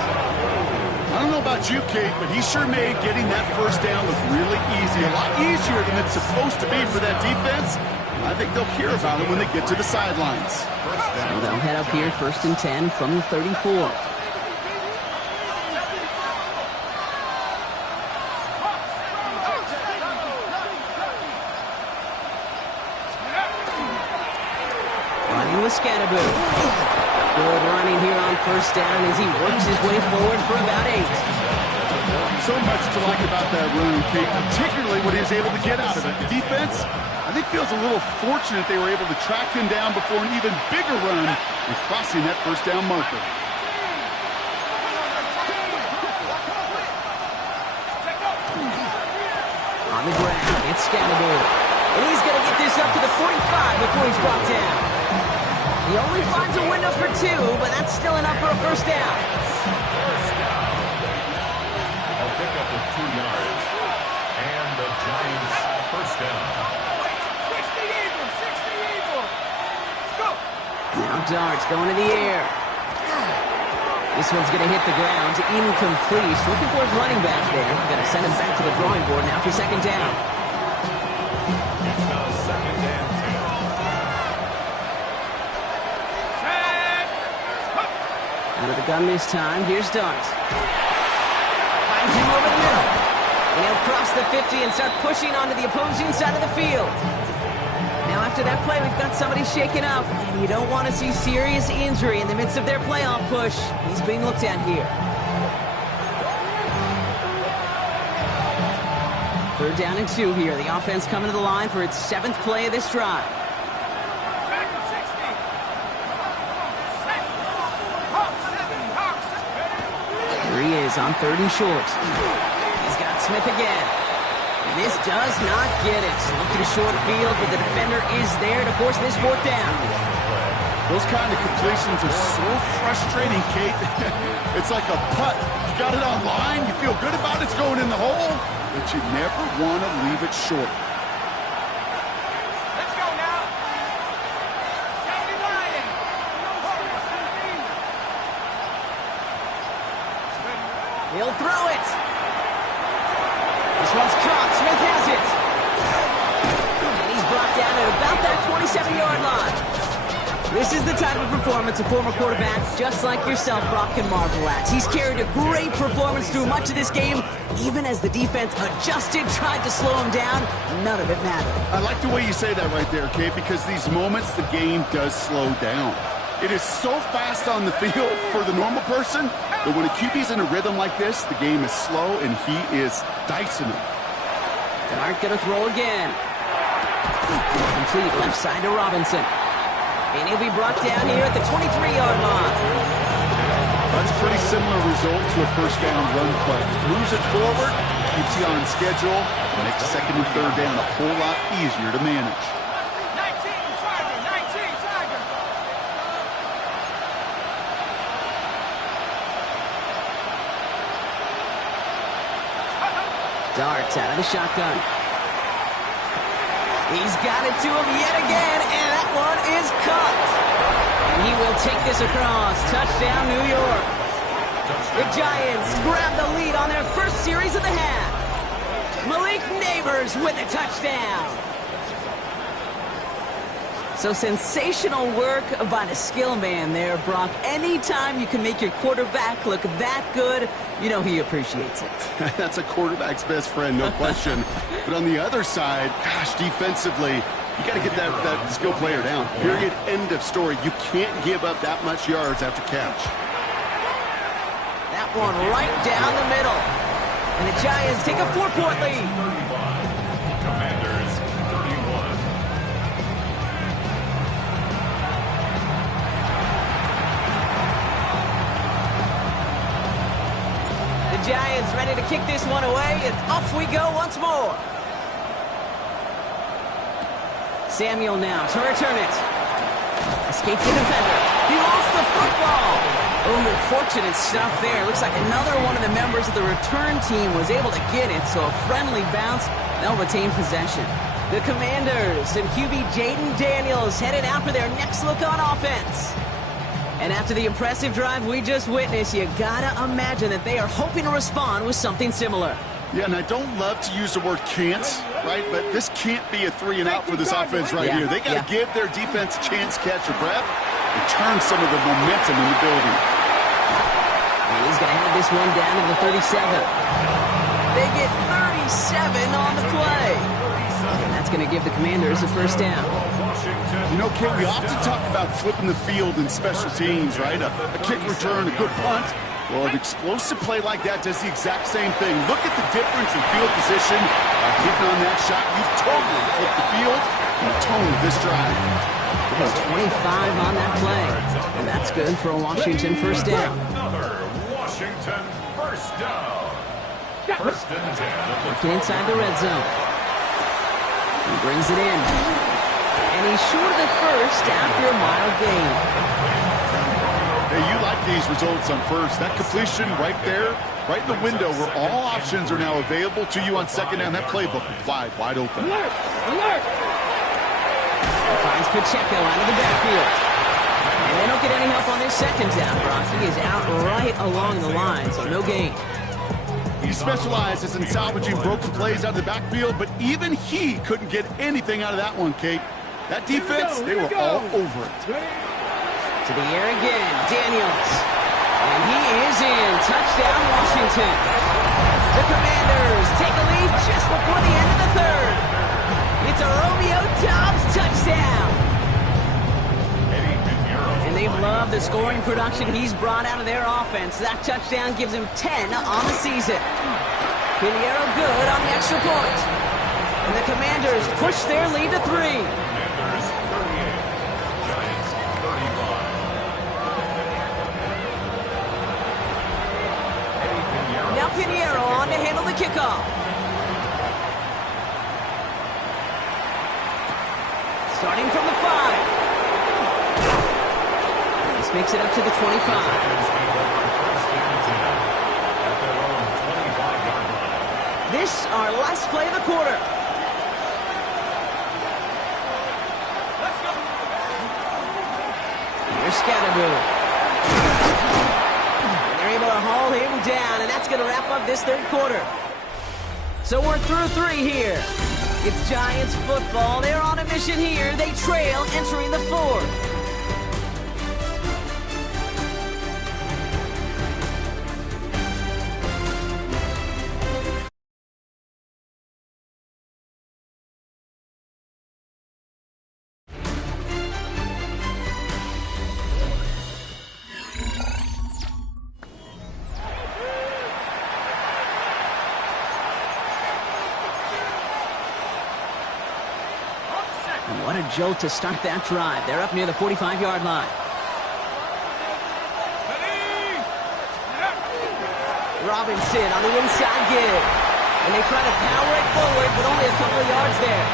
I don't know about you, Kate, but he sure made getting that 1st down look really easy. A lot easier than it's supposed to be for that defense. I think they'll hear about it when they get to the sidelines. So they'll head up here 1st and 10 from the 34. Running with Scatterbroo. Good running here on 1st down as he works his way forward for about 8. So much to like about that run, Kate, particularly what he was able to get out of it. The defense, I think, feels a little fortunate they were able to track him down before an even bigger run and crossing that 1st down marker. On the ground, it's Scatterbroo. And he's going to get this up to the 45 before he's brought down. He only finds a window for 2, but that's still enough for a 1st down. A pickup of 2 yards. And the Giants first down. 60 Eagles. 60 Eagles. Let's go. Now Dart's going to the air. This one's going to hit the ground. Incomplete. He's looking for his running back there. Going to send him back to the drawing board now for 2nd down. It's now 2nd and 10. Out of the gun this time. Here's Dart. Finds him over the middle. And he'll cross the 50 and start pushing onto the opposing side of the field. Now after that play, we've got somebody shaken up. And you don't want to see serious injury in the midst of their playoff push. He's being looked at here. 3rd down and 2 here. The offense coming to the line for its 7th play of this drive. Here he is on 3rd and short. He's got Smith again. And this does not get it. Looking short field, but the defender is there to force this 4th down. Those kind of completions are so frustrating, Kate. It's like a putt. You got it on line, you feel good about it's going in the hole, but you never want to leave it short. Let's go now. Sandy Ryan. He'll throw it. This one's caught. Smith has it. And he's brought down at about that 27-yard line. This is the type of performance a former quarterback just like yourself, Brock, can marvel at. He's carried a great performance through much of this game. Even as the defense adjusted, tried to slow him down, none of it mattered. I like the way you say that right there, Kate, because these moments the game does slow down. It is so fast on the field for the normal person, but when a QB's in a rhythm like this, the game is slow and he is dicing it. Dart gonna throw again. Complete left side to Robinson. And he'll be brought down here at the 23-yard line. That's a pretty similar result to a first down run play. Moves it forward, keeps you on schedule, makes second and third down a whole lot easier to manage. 19 Tiger. Darts out of the shotgun. He's got it to him yet again, and that one is caught. And he will take this across. Touchdown, New York. The Giants grab the lead on their first series of the half. Malik Neighbors with a touchdown. So sensational work by the skill man there, Brock. Anytime you can make your quarterback look that good, you know he appreciates it. That's a quarterback's best friend, no question. But on the other side, gosh, defensively, you got to get that skill player down. Period, end of story. You can't give up that much yards after catch. That one right down the middle. And the Giants take a 4-point lead. Commanders 31. The Giants ready to kick this one away, and off we go once more. Samuel now to return it. Escapes the defender. He lost the football. Oh, fortunate stuff there. Looks like another one of the members of the return team was able to get it, so a friendly bounce. They'll retain possession. The Commanders and QB Jaden Daniels headed out for their next look on offense. And after the impressive drive we just witnessed, you gotta imagine that they are hoping to respond with something similar. Yeah, and I don't love to use the word can't, right? But this can't be a 3-and-out for this offense right here. They got to give their defense a chance to catch a breath and turn some of the momentum in the building. And he's going to have this one down in the 37. They get 37 on the play. And that's going to give the Commanders a first down. You know, Kate, we often talk about flipping the field in special teams, right? A kick return, a good punt. Well, an explosive play like that does the exact same thing. Look at the difference in field position. Hitting on that shot, you've totally flipped the field and the tone of this drive. 25 on that play. And that's good for a Washington first down. Another Washington first down. First and 10. Working inside the red zone. He brings it in. And he's short of the first after a mild gain. Hey, you like these results on first. That completion right there, right in the window where all options are now available to you on second down. That playbook wide open. Alert! Alert! He finds Pacheco out of the backfield. And they don't get any help on this second down, Brock. He is out right along the line, so no gain. He specializes in salvaging broken plays out of the backfield, but even he couldn't get anything out of that one, Kate. That defense, they were all over it. To the air again, Daniels. And he is in. Touchdown, Washington. The Commanders take a lead just before the end of the third. It's a Romeo Doubs touchdown. And they've loved the scoring production he's brought out of their offense. That touchdown gives him 10 on the season. Pinheiro good on the extra point. And the Commanders push their lead to 3. Commanders 38. Giants 35. Now Pinheiro on to handle the kickoff. Starting from the 5. This makes it up to the 25. This our last play of the quarter. Let's go! Here's Scatterboo. They're able to haul him down, and that's going to wrap up this third quarter. So we're through 3 here. It's Giants football. They're on a mission here. They trail entering the 4th. What a jolt to start that drive. They're up near the 45-yard line. Robinson on the inside give. And they try to power it forward, but only a couple of yards there.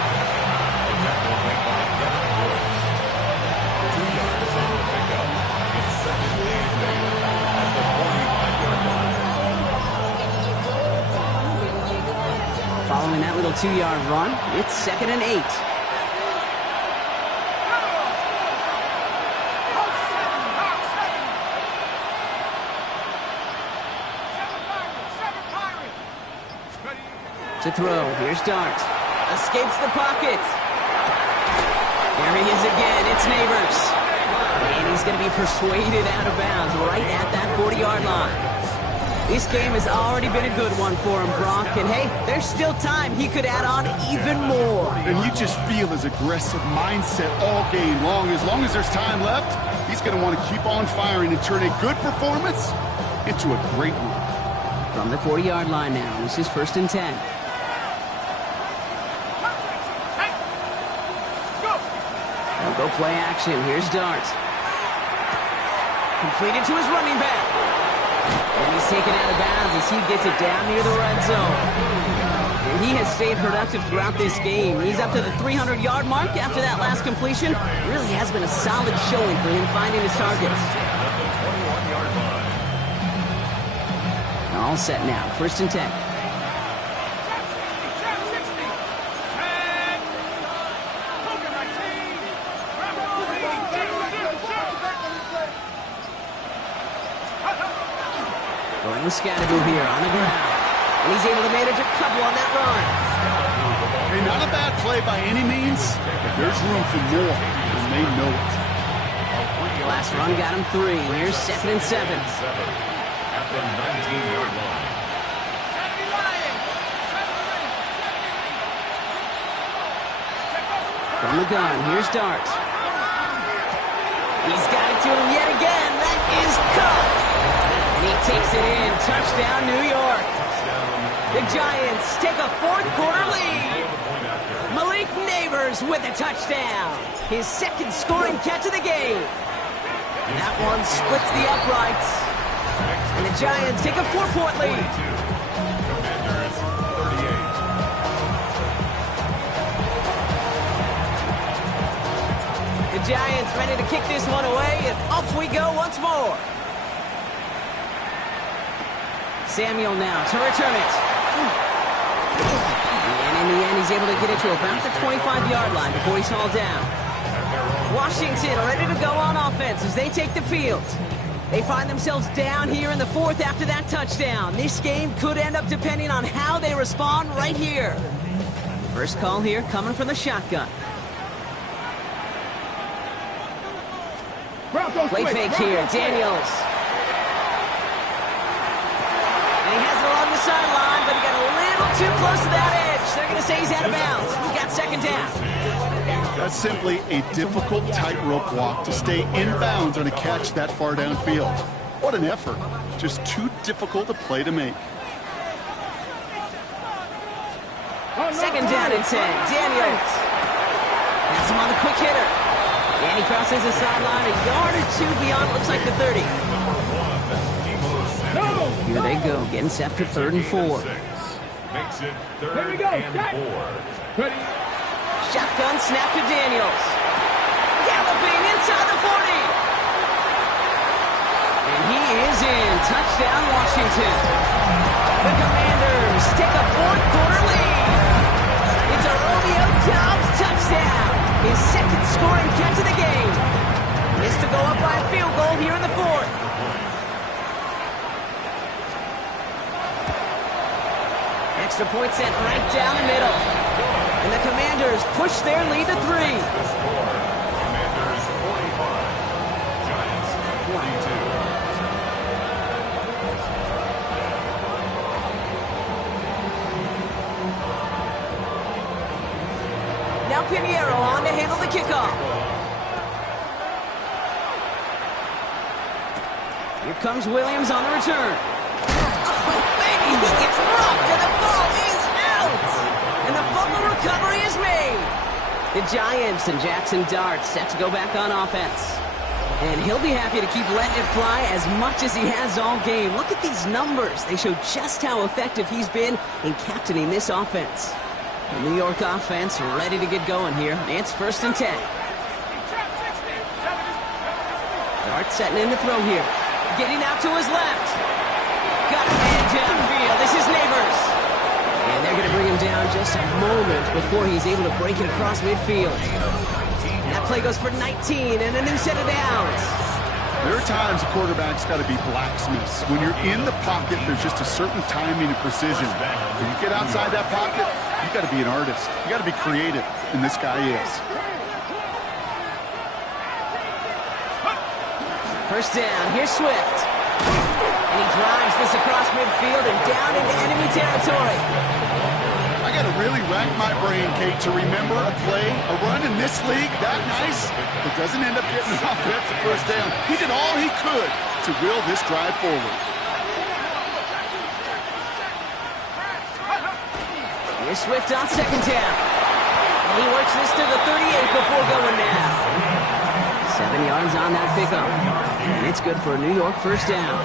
Following that little 2-yard run, it's 2nd and 8. To throw. Here's Dart. Escapes the pocket. There he is again. It's Neighbors. And he's going to be persuaded out of bounds right at that 40-yard line. This game has already been a good one for him, Brock. And hey, there's still time. He could add on even more. And you just feel his aggressive mindset all game long. As long as there's time left, he's going to want to keep on firing and turn a good performance into a great one. From the 40-yard line now, this is 1st and 10. They'll go play action. Here's Dart. Completed to his running back. And he's taken out of bounds as he gets it down near the red zone. And he has stayed productive throughout this game. He's up to the 300-yard mark after that last completion. Really has been a solid showing for him finding his targets. All set now. 1st and 10. Going with Scadaboo here on the ground. And he's able to manage a couple on that run. Hey, not a bad play by any means, but there's room for more, and they know it. Last run got him 3. Here's 2nd and 7. At the 19-yard line. From the gun, here's Dart. He's got it to him yet again. That is Cuff. And he takes it in. Touchdown, New York. The Giants take a 4th-quarter lead. Malik Neighbors with a touchdown. His 2nd scoring catch of the game. And that one splits the uprights. And the Giants take a 4-point lead. Commanders 38. The Giants ready to kick this one away, and off we go once more. Samuel now to return it. And in the end, he's able to get it to about the 25-yard line before he's hauled down. Washington ready to go on offense as they take the field. They find themselves down here in the 4th after that touchdown. This game could end up depending on how they respond right here. First call here coming from the shotgun. Play fake here, Daniels. And he has it along the sideline, but he got a little too close to that edge. They're going to say he's out of bounds. We got 2nd down. That's simply a difficult tightrope walk to stay inbounds on a catch that far downfield. What an effort. Just too difficult a play to make. 2nd down and 10. Daniels. That's him on the quick hitter. And he crosses the sideline a yard or 2 beyond, looks like the 30. Here they go, getting set for 3rd and 4. Makes it 3rd and 4. Ready. Shotgun snap to Daniels. Galloping inside the 40. And he is in. Touchdown, Washington. The Commanders take a 4th-quarter lead. It's a Romeo Doubs touchdown. His 2nd scoring catch of the game. Missed to go up by a field goal here in the 4th. extra point sent right down the middle. And the Commanders push their lead to 3. The score, Commanders 45, Giants 42. Now Pinheiro on to handle the kickoff. Here comes Williams on the return. Oh, baby, he gets rocked and the ball is out. And the fumble recovery is made. The Giants and Jackson Dart set to go back on offense. And he'll be happy to keep letting it fly as much as he has all game. Look at these numbers. They show just how effective he's been in captaining this offense. The New York offense ready to get going here. It's 1st and 10. Dart setting in to throw here. Getting out to his left. Got a man downfield. This is Neighbors. And they're going to bring him down just a moment before he's able to break it across midfield. That play goes for 19 and a new set of downs. There are times a quarterback's got to be blacksmiths. When you're in the pocket, there's just a certain timing and precision. When you get outside that pocket, you got to be an artist. You got to be creative, and this guy is. First down, here's Swift. And he drives this across midfield and down into enemy territory. I got to really rack my brain, Kate, to remember a play, a run in this league that nice that doesn't end up getting an offensive first down. He did all he could to will this drive forward. Here's Swift on 2nd down. And he works this to the 38 before going down. 7 yards on that pickup. And it's good for a New York first down.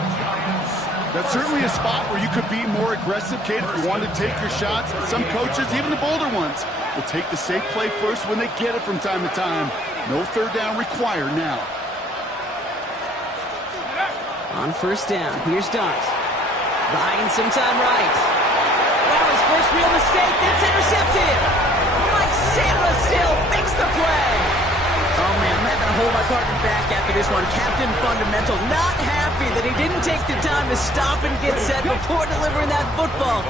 That's certainly a spot where you could be more aggressive, Kate, if you want to take your shots. Some coaches, even the bolder ones, will take the safe play first when they get it from time to time. No third down required now. On first down, here's Dart. Buying some time right. Well, his first real mistake, that's intercepted. Mike Sainristil makes the play. Oh, man, I'm having to hold my partner back after this one. Captain Fundamental not happy that he didn't take the time to stop and get set before delivering that football.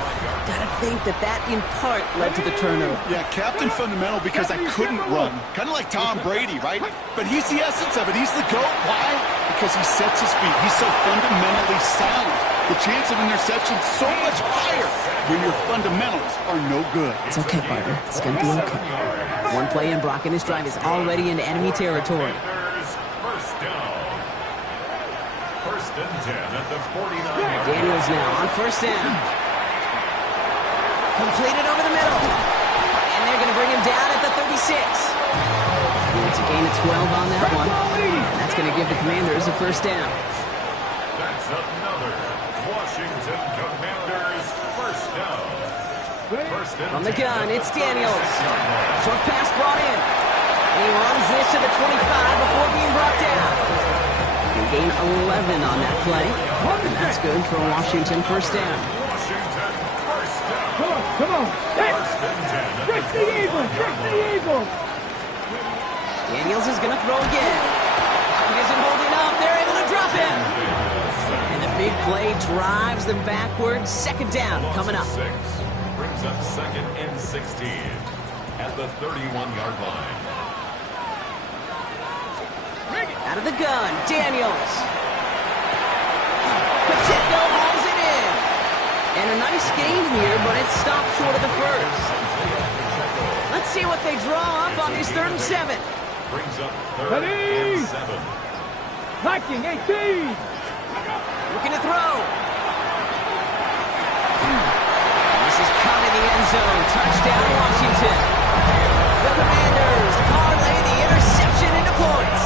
Gotta think that in part led to the turnover. Yeah, Captain Fundamental because I couldn't run. Kind of like Tom Brady, right? But he's the essence of it. He's the GOAT. Why? Because he sets his feet. He's so fundamentally sound. The chance of interception so much higher when your fundamentals are no good. It's okay, partner. It's gonna be okay. One play in, Brock, and his drive is already into enemy territory. First down. 1st and 10 at the 49. Daniels now on first down. Completed over the middle. And they're going to bring him down at the 36. It's a gain of 12 on that one. And that's going to give the Commanders a first down. That's another Washington Commanders first down. From the gun, it's Daniels. Short pass brought in. And he runs this to the 25 before being brought down. And gain 11 on that play. And that's good for a Washington first down. Washington first down. Come on. Hey, 1st and 10. trick the Eagle. Trick the Eagle. Daniels is going to throw again. He isn't holding up. They're able to drop him. And the big play drives them backwards. 2nd down coming up. 6 brings up 2nd and 16 at the 31-yard line. Out of the gun, Daniels. Pacheco hauls it in. And a nice gain here, but it stopped short of the first. Let's see what they draw up on this 3rd and 7. Brings up 3rd and 7. Blocking 18. Looking to throw. This is caught in the end zone. Touchdown, Washington. The Commanders parlay the interception into points.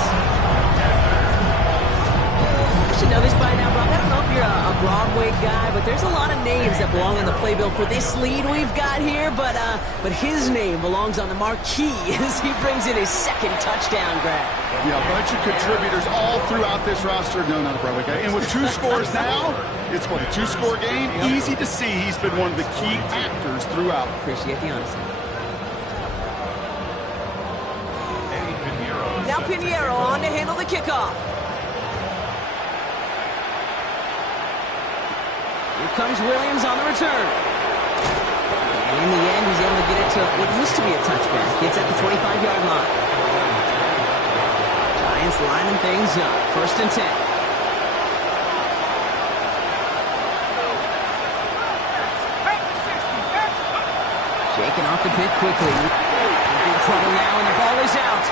You should know this by now, Brock. I don't know if you're a Broadway guy, but there's a lot of names that belong on the playbill for this lead we've got here. But his name belongs on the marquee as he brings in his 2nd touchdown grab. Yeah, a bunch of contributors all throughout this roster. No, not a Broadway guy. And with 2 scores now, it's what, a 2-score game? Yep. Easy to see he's been one of the key actors throughout. Appreciate the honesty. Eddie Pinheiro. Now Pinheiro on to handle the kickoff. Here comes Williams on the return. in the end, he's able to get it to what used to be a touchback. It's at the 25-yard line. Giants lining things up. 1st and 10. Shaking off the pit quickly. In big trouble now, and the ball is out.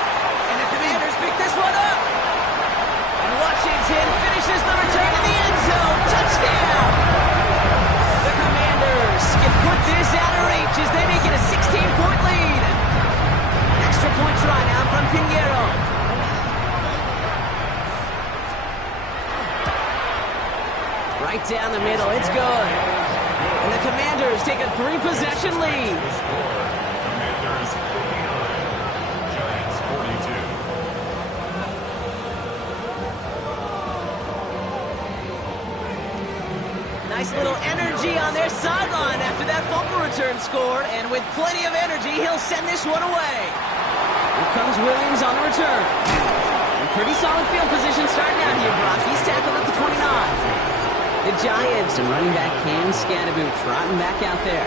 And the Commanders pick this one up. And Washington finishes the return in the end zone. Touchdown! The Commanders can put this out of reach as they make it a 16-point lead. Extra point try now from Pinheiro. Right down the middle. It's good. And the Commanders take a 3-possession lead. Commanders 49, Giants 42. Nice little energy on their sideline after that fumble return scored. And with plenty of energy, he'll send this one away. Here comes Williams on the return. And pretty solid field position starting out here, Brock. He's tackled at the 29. The Giants and running back Cam Scanaboot trotting back out there.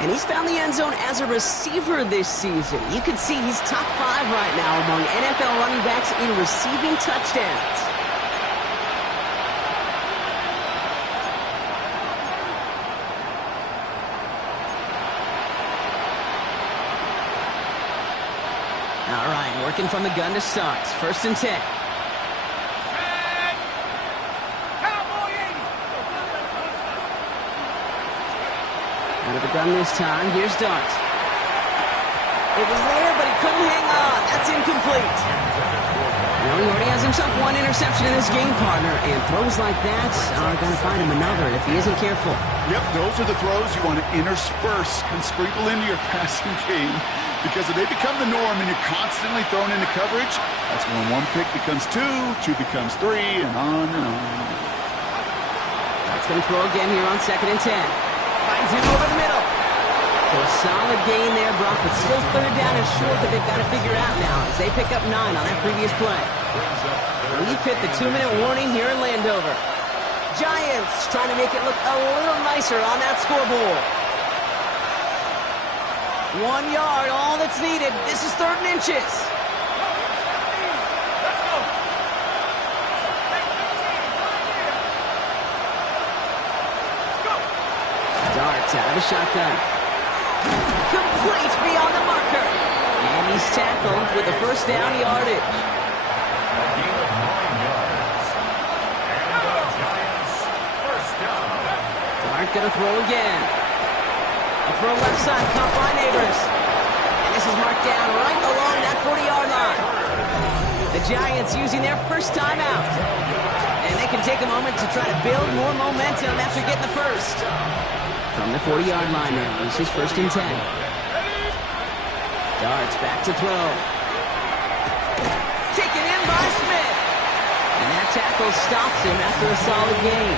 And he's found the end zone as a receiver this season. You can see he's top 5 right now among NFL running backs in receiving touchdowns. All right, working from the gun to start. 1st and 10. Out of the gun this time. Here's Dart. It was there, but he couldn't hang on. That's incomplete. Well, he already has himself one interception in this game, partner, and throws like that are going to find him another if he isn't careful. Yep, those are the throws you want to intersperse and sprinkle into your passing game, because if they become the norm and you're constantly thrown into coverage, that's when 1 pick becomes 2, 2 becomes 3, and on and on. That's going to throw again here on 2nd and 10. Finds him over the middle. So a solid gain there, Brock, but still 3rd down and short that they've got to figure out now as they pick up 9 on that previous play. We've hit the 2-minute warning here in Landover. Giants trying to make it look a little nicer on that scoreboard. 1 yard, all that's needed. This is 3rd and inches. Darts out of the shotgun. Complete beyond the marker. And he's tackled with the 1st down yardage. A gain of 9 yards. And the Giants 1st down. Dart gonna throw again. A throw left side, caught by Neighbors. And this is marked down right along that 40-yard line. The Giants using their first timeout. And they can take a moment to try to build more momentum after getting the first. From the 40-yard line now, this is 1st and 10. Darts back to throw. Taken in by Smith. And that tackle stops him after a solid gain.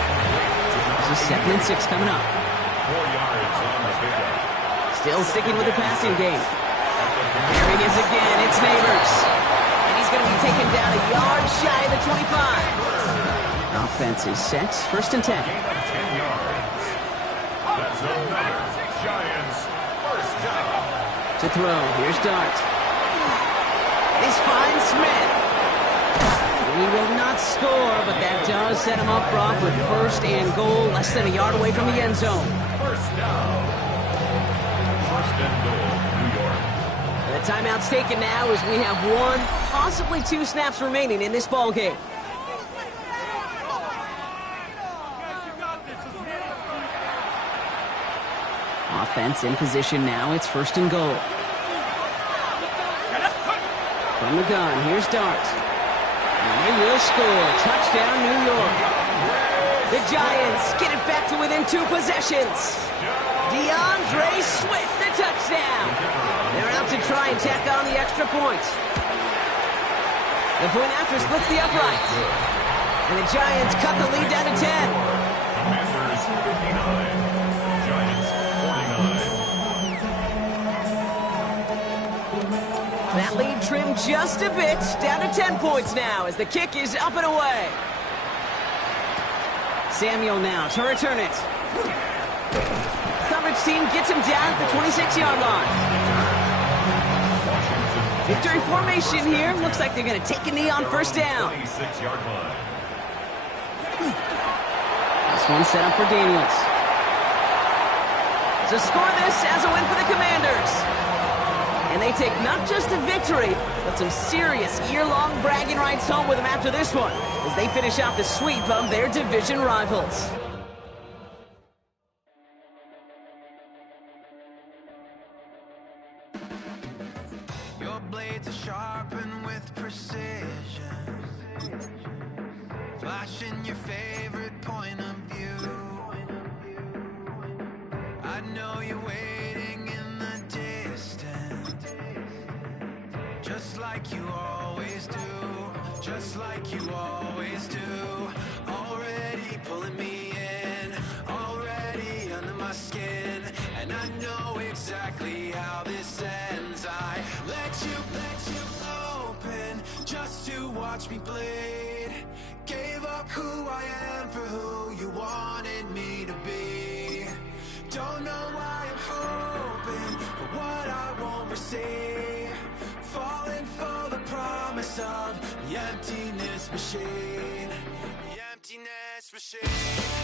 This is 2nd and 6 coming up. 4 yards on the pickup. Still sticking with the passing game. There he is again. It's Neighbors. And he's going to be taken down a yard shy of the 25. Offense is set. 1st and 10. Gain of 10 yards. That's another Giants 1st down. To throw. Here's Dart. This finds Smith. He will not score, but that does set him up, Brock, with 1st and goal, less than a yard away from the end zone. 1st down. 1st and goal, New York. The timeout's taken now as we have 1, possibly 2 snaps remaining in this ball game. Offense in position now. It's 1st and goal. From the gun, here's Dart. And they will score. Touchdown, New York. The Giants get it back to within 2 possessions. DeAndre Swift, the touchdown. They're out to try and tack on the extra point. The point after splits the upright. And the Giants cut the lead down to 10. Commanders 59. Giants 49. That lead trimmed just a bit, down to 10 points now as the kick is up and away. Samuel now to return it. Coverage coverage team gets him down at the 26-yard line. Victory formation here. Looks like they're going to take a knee on first down. 26-yard line. This one set up for Daniels. To score this as a win for the Commanders. And they take not just a victory, but some serious year-long bragging rights home with them after this one, as they finish out the sweep of their division rivals. Your blades are sharpened with precision, flashing your favorite point of view. I know you're waiting in the distance, just like you always do, just like you always do. Already pulling me in, already under my skin, and I know exactly how this ends. I let you open just to watch me bleed. Gave up who I am for who you wanted me to be. Don't know why I'm hoping for what I won't receive. Falling for the promise of the emptiness machine. The emptiness machine.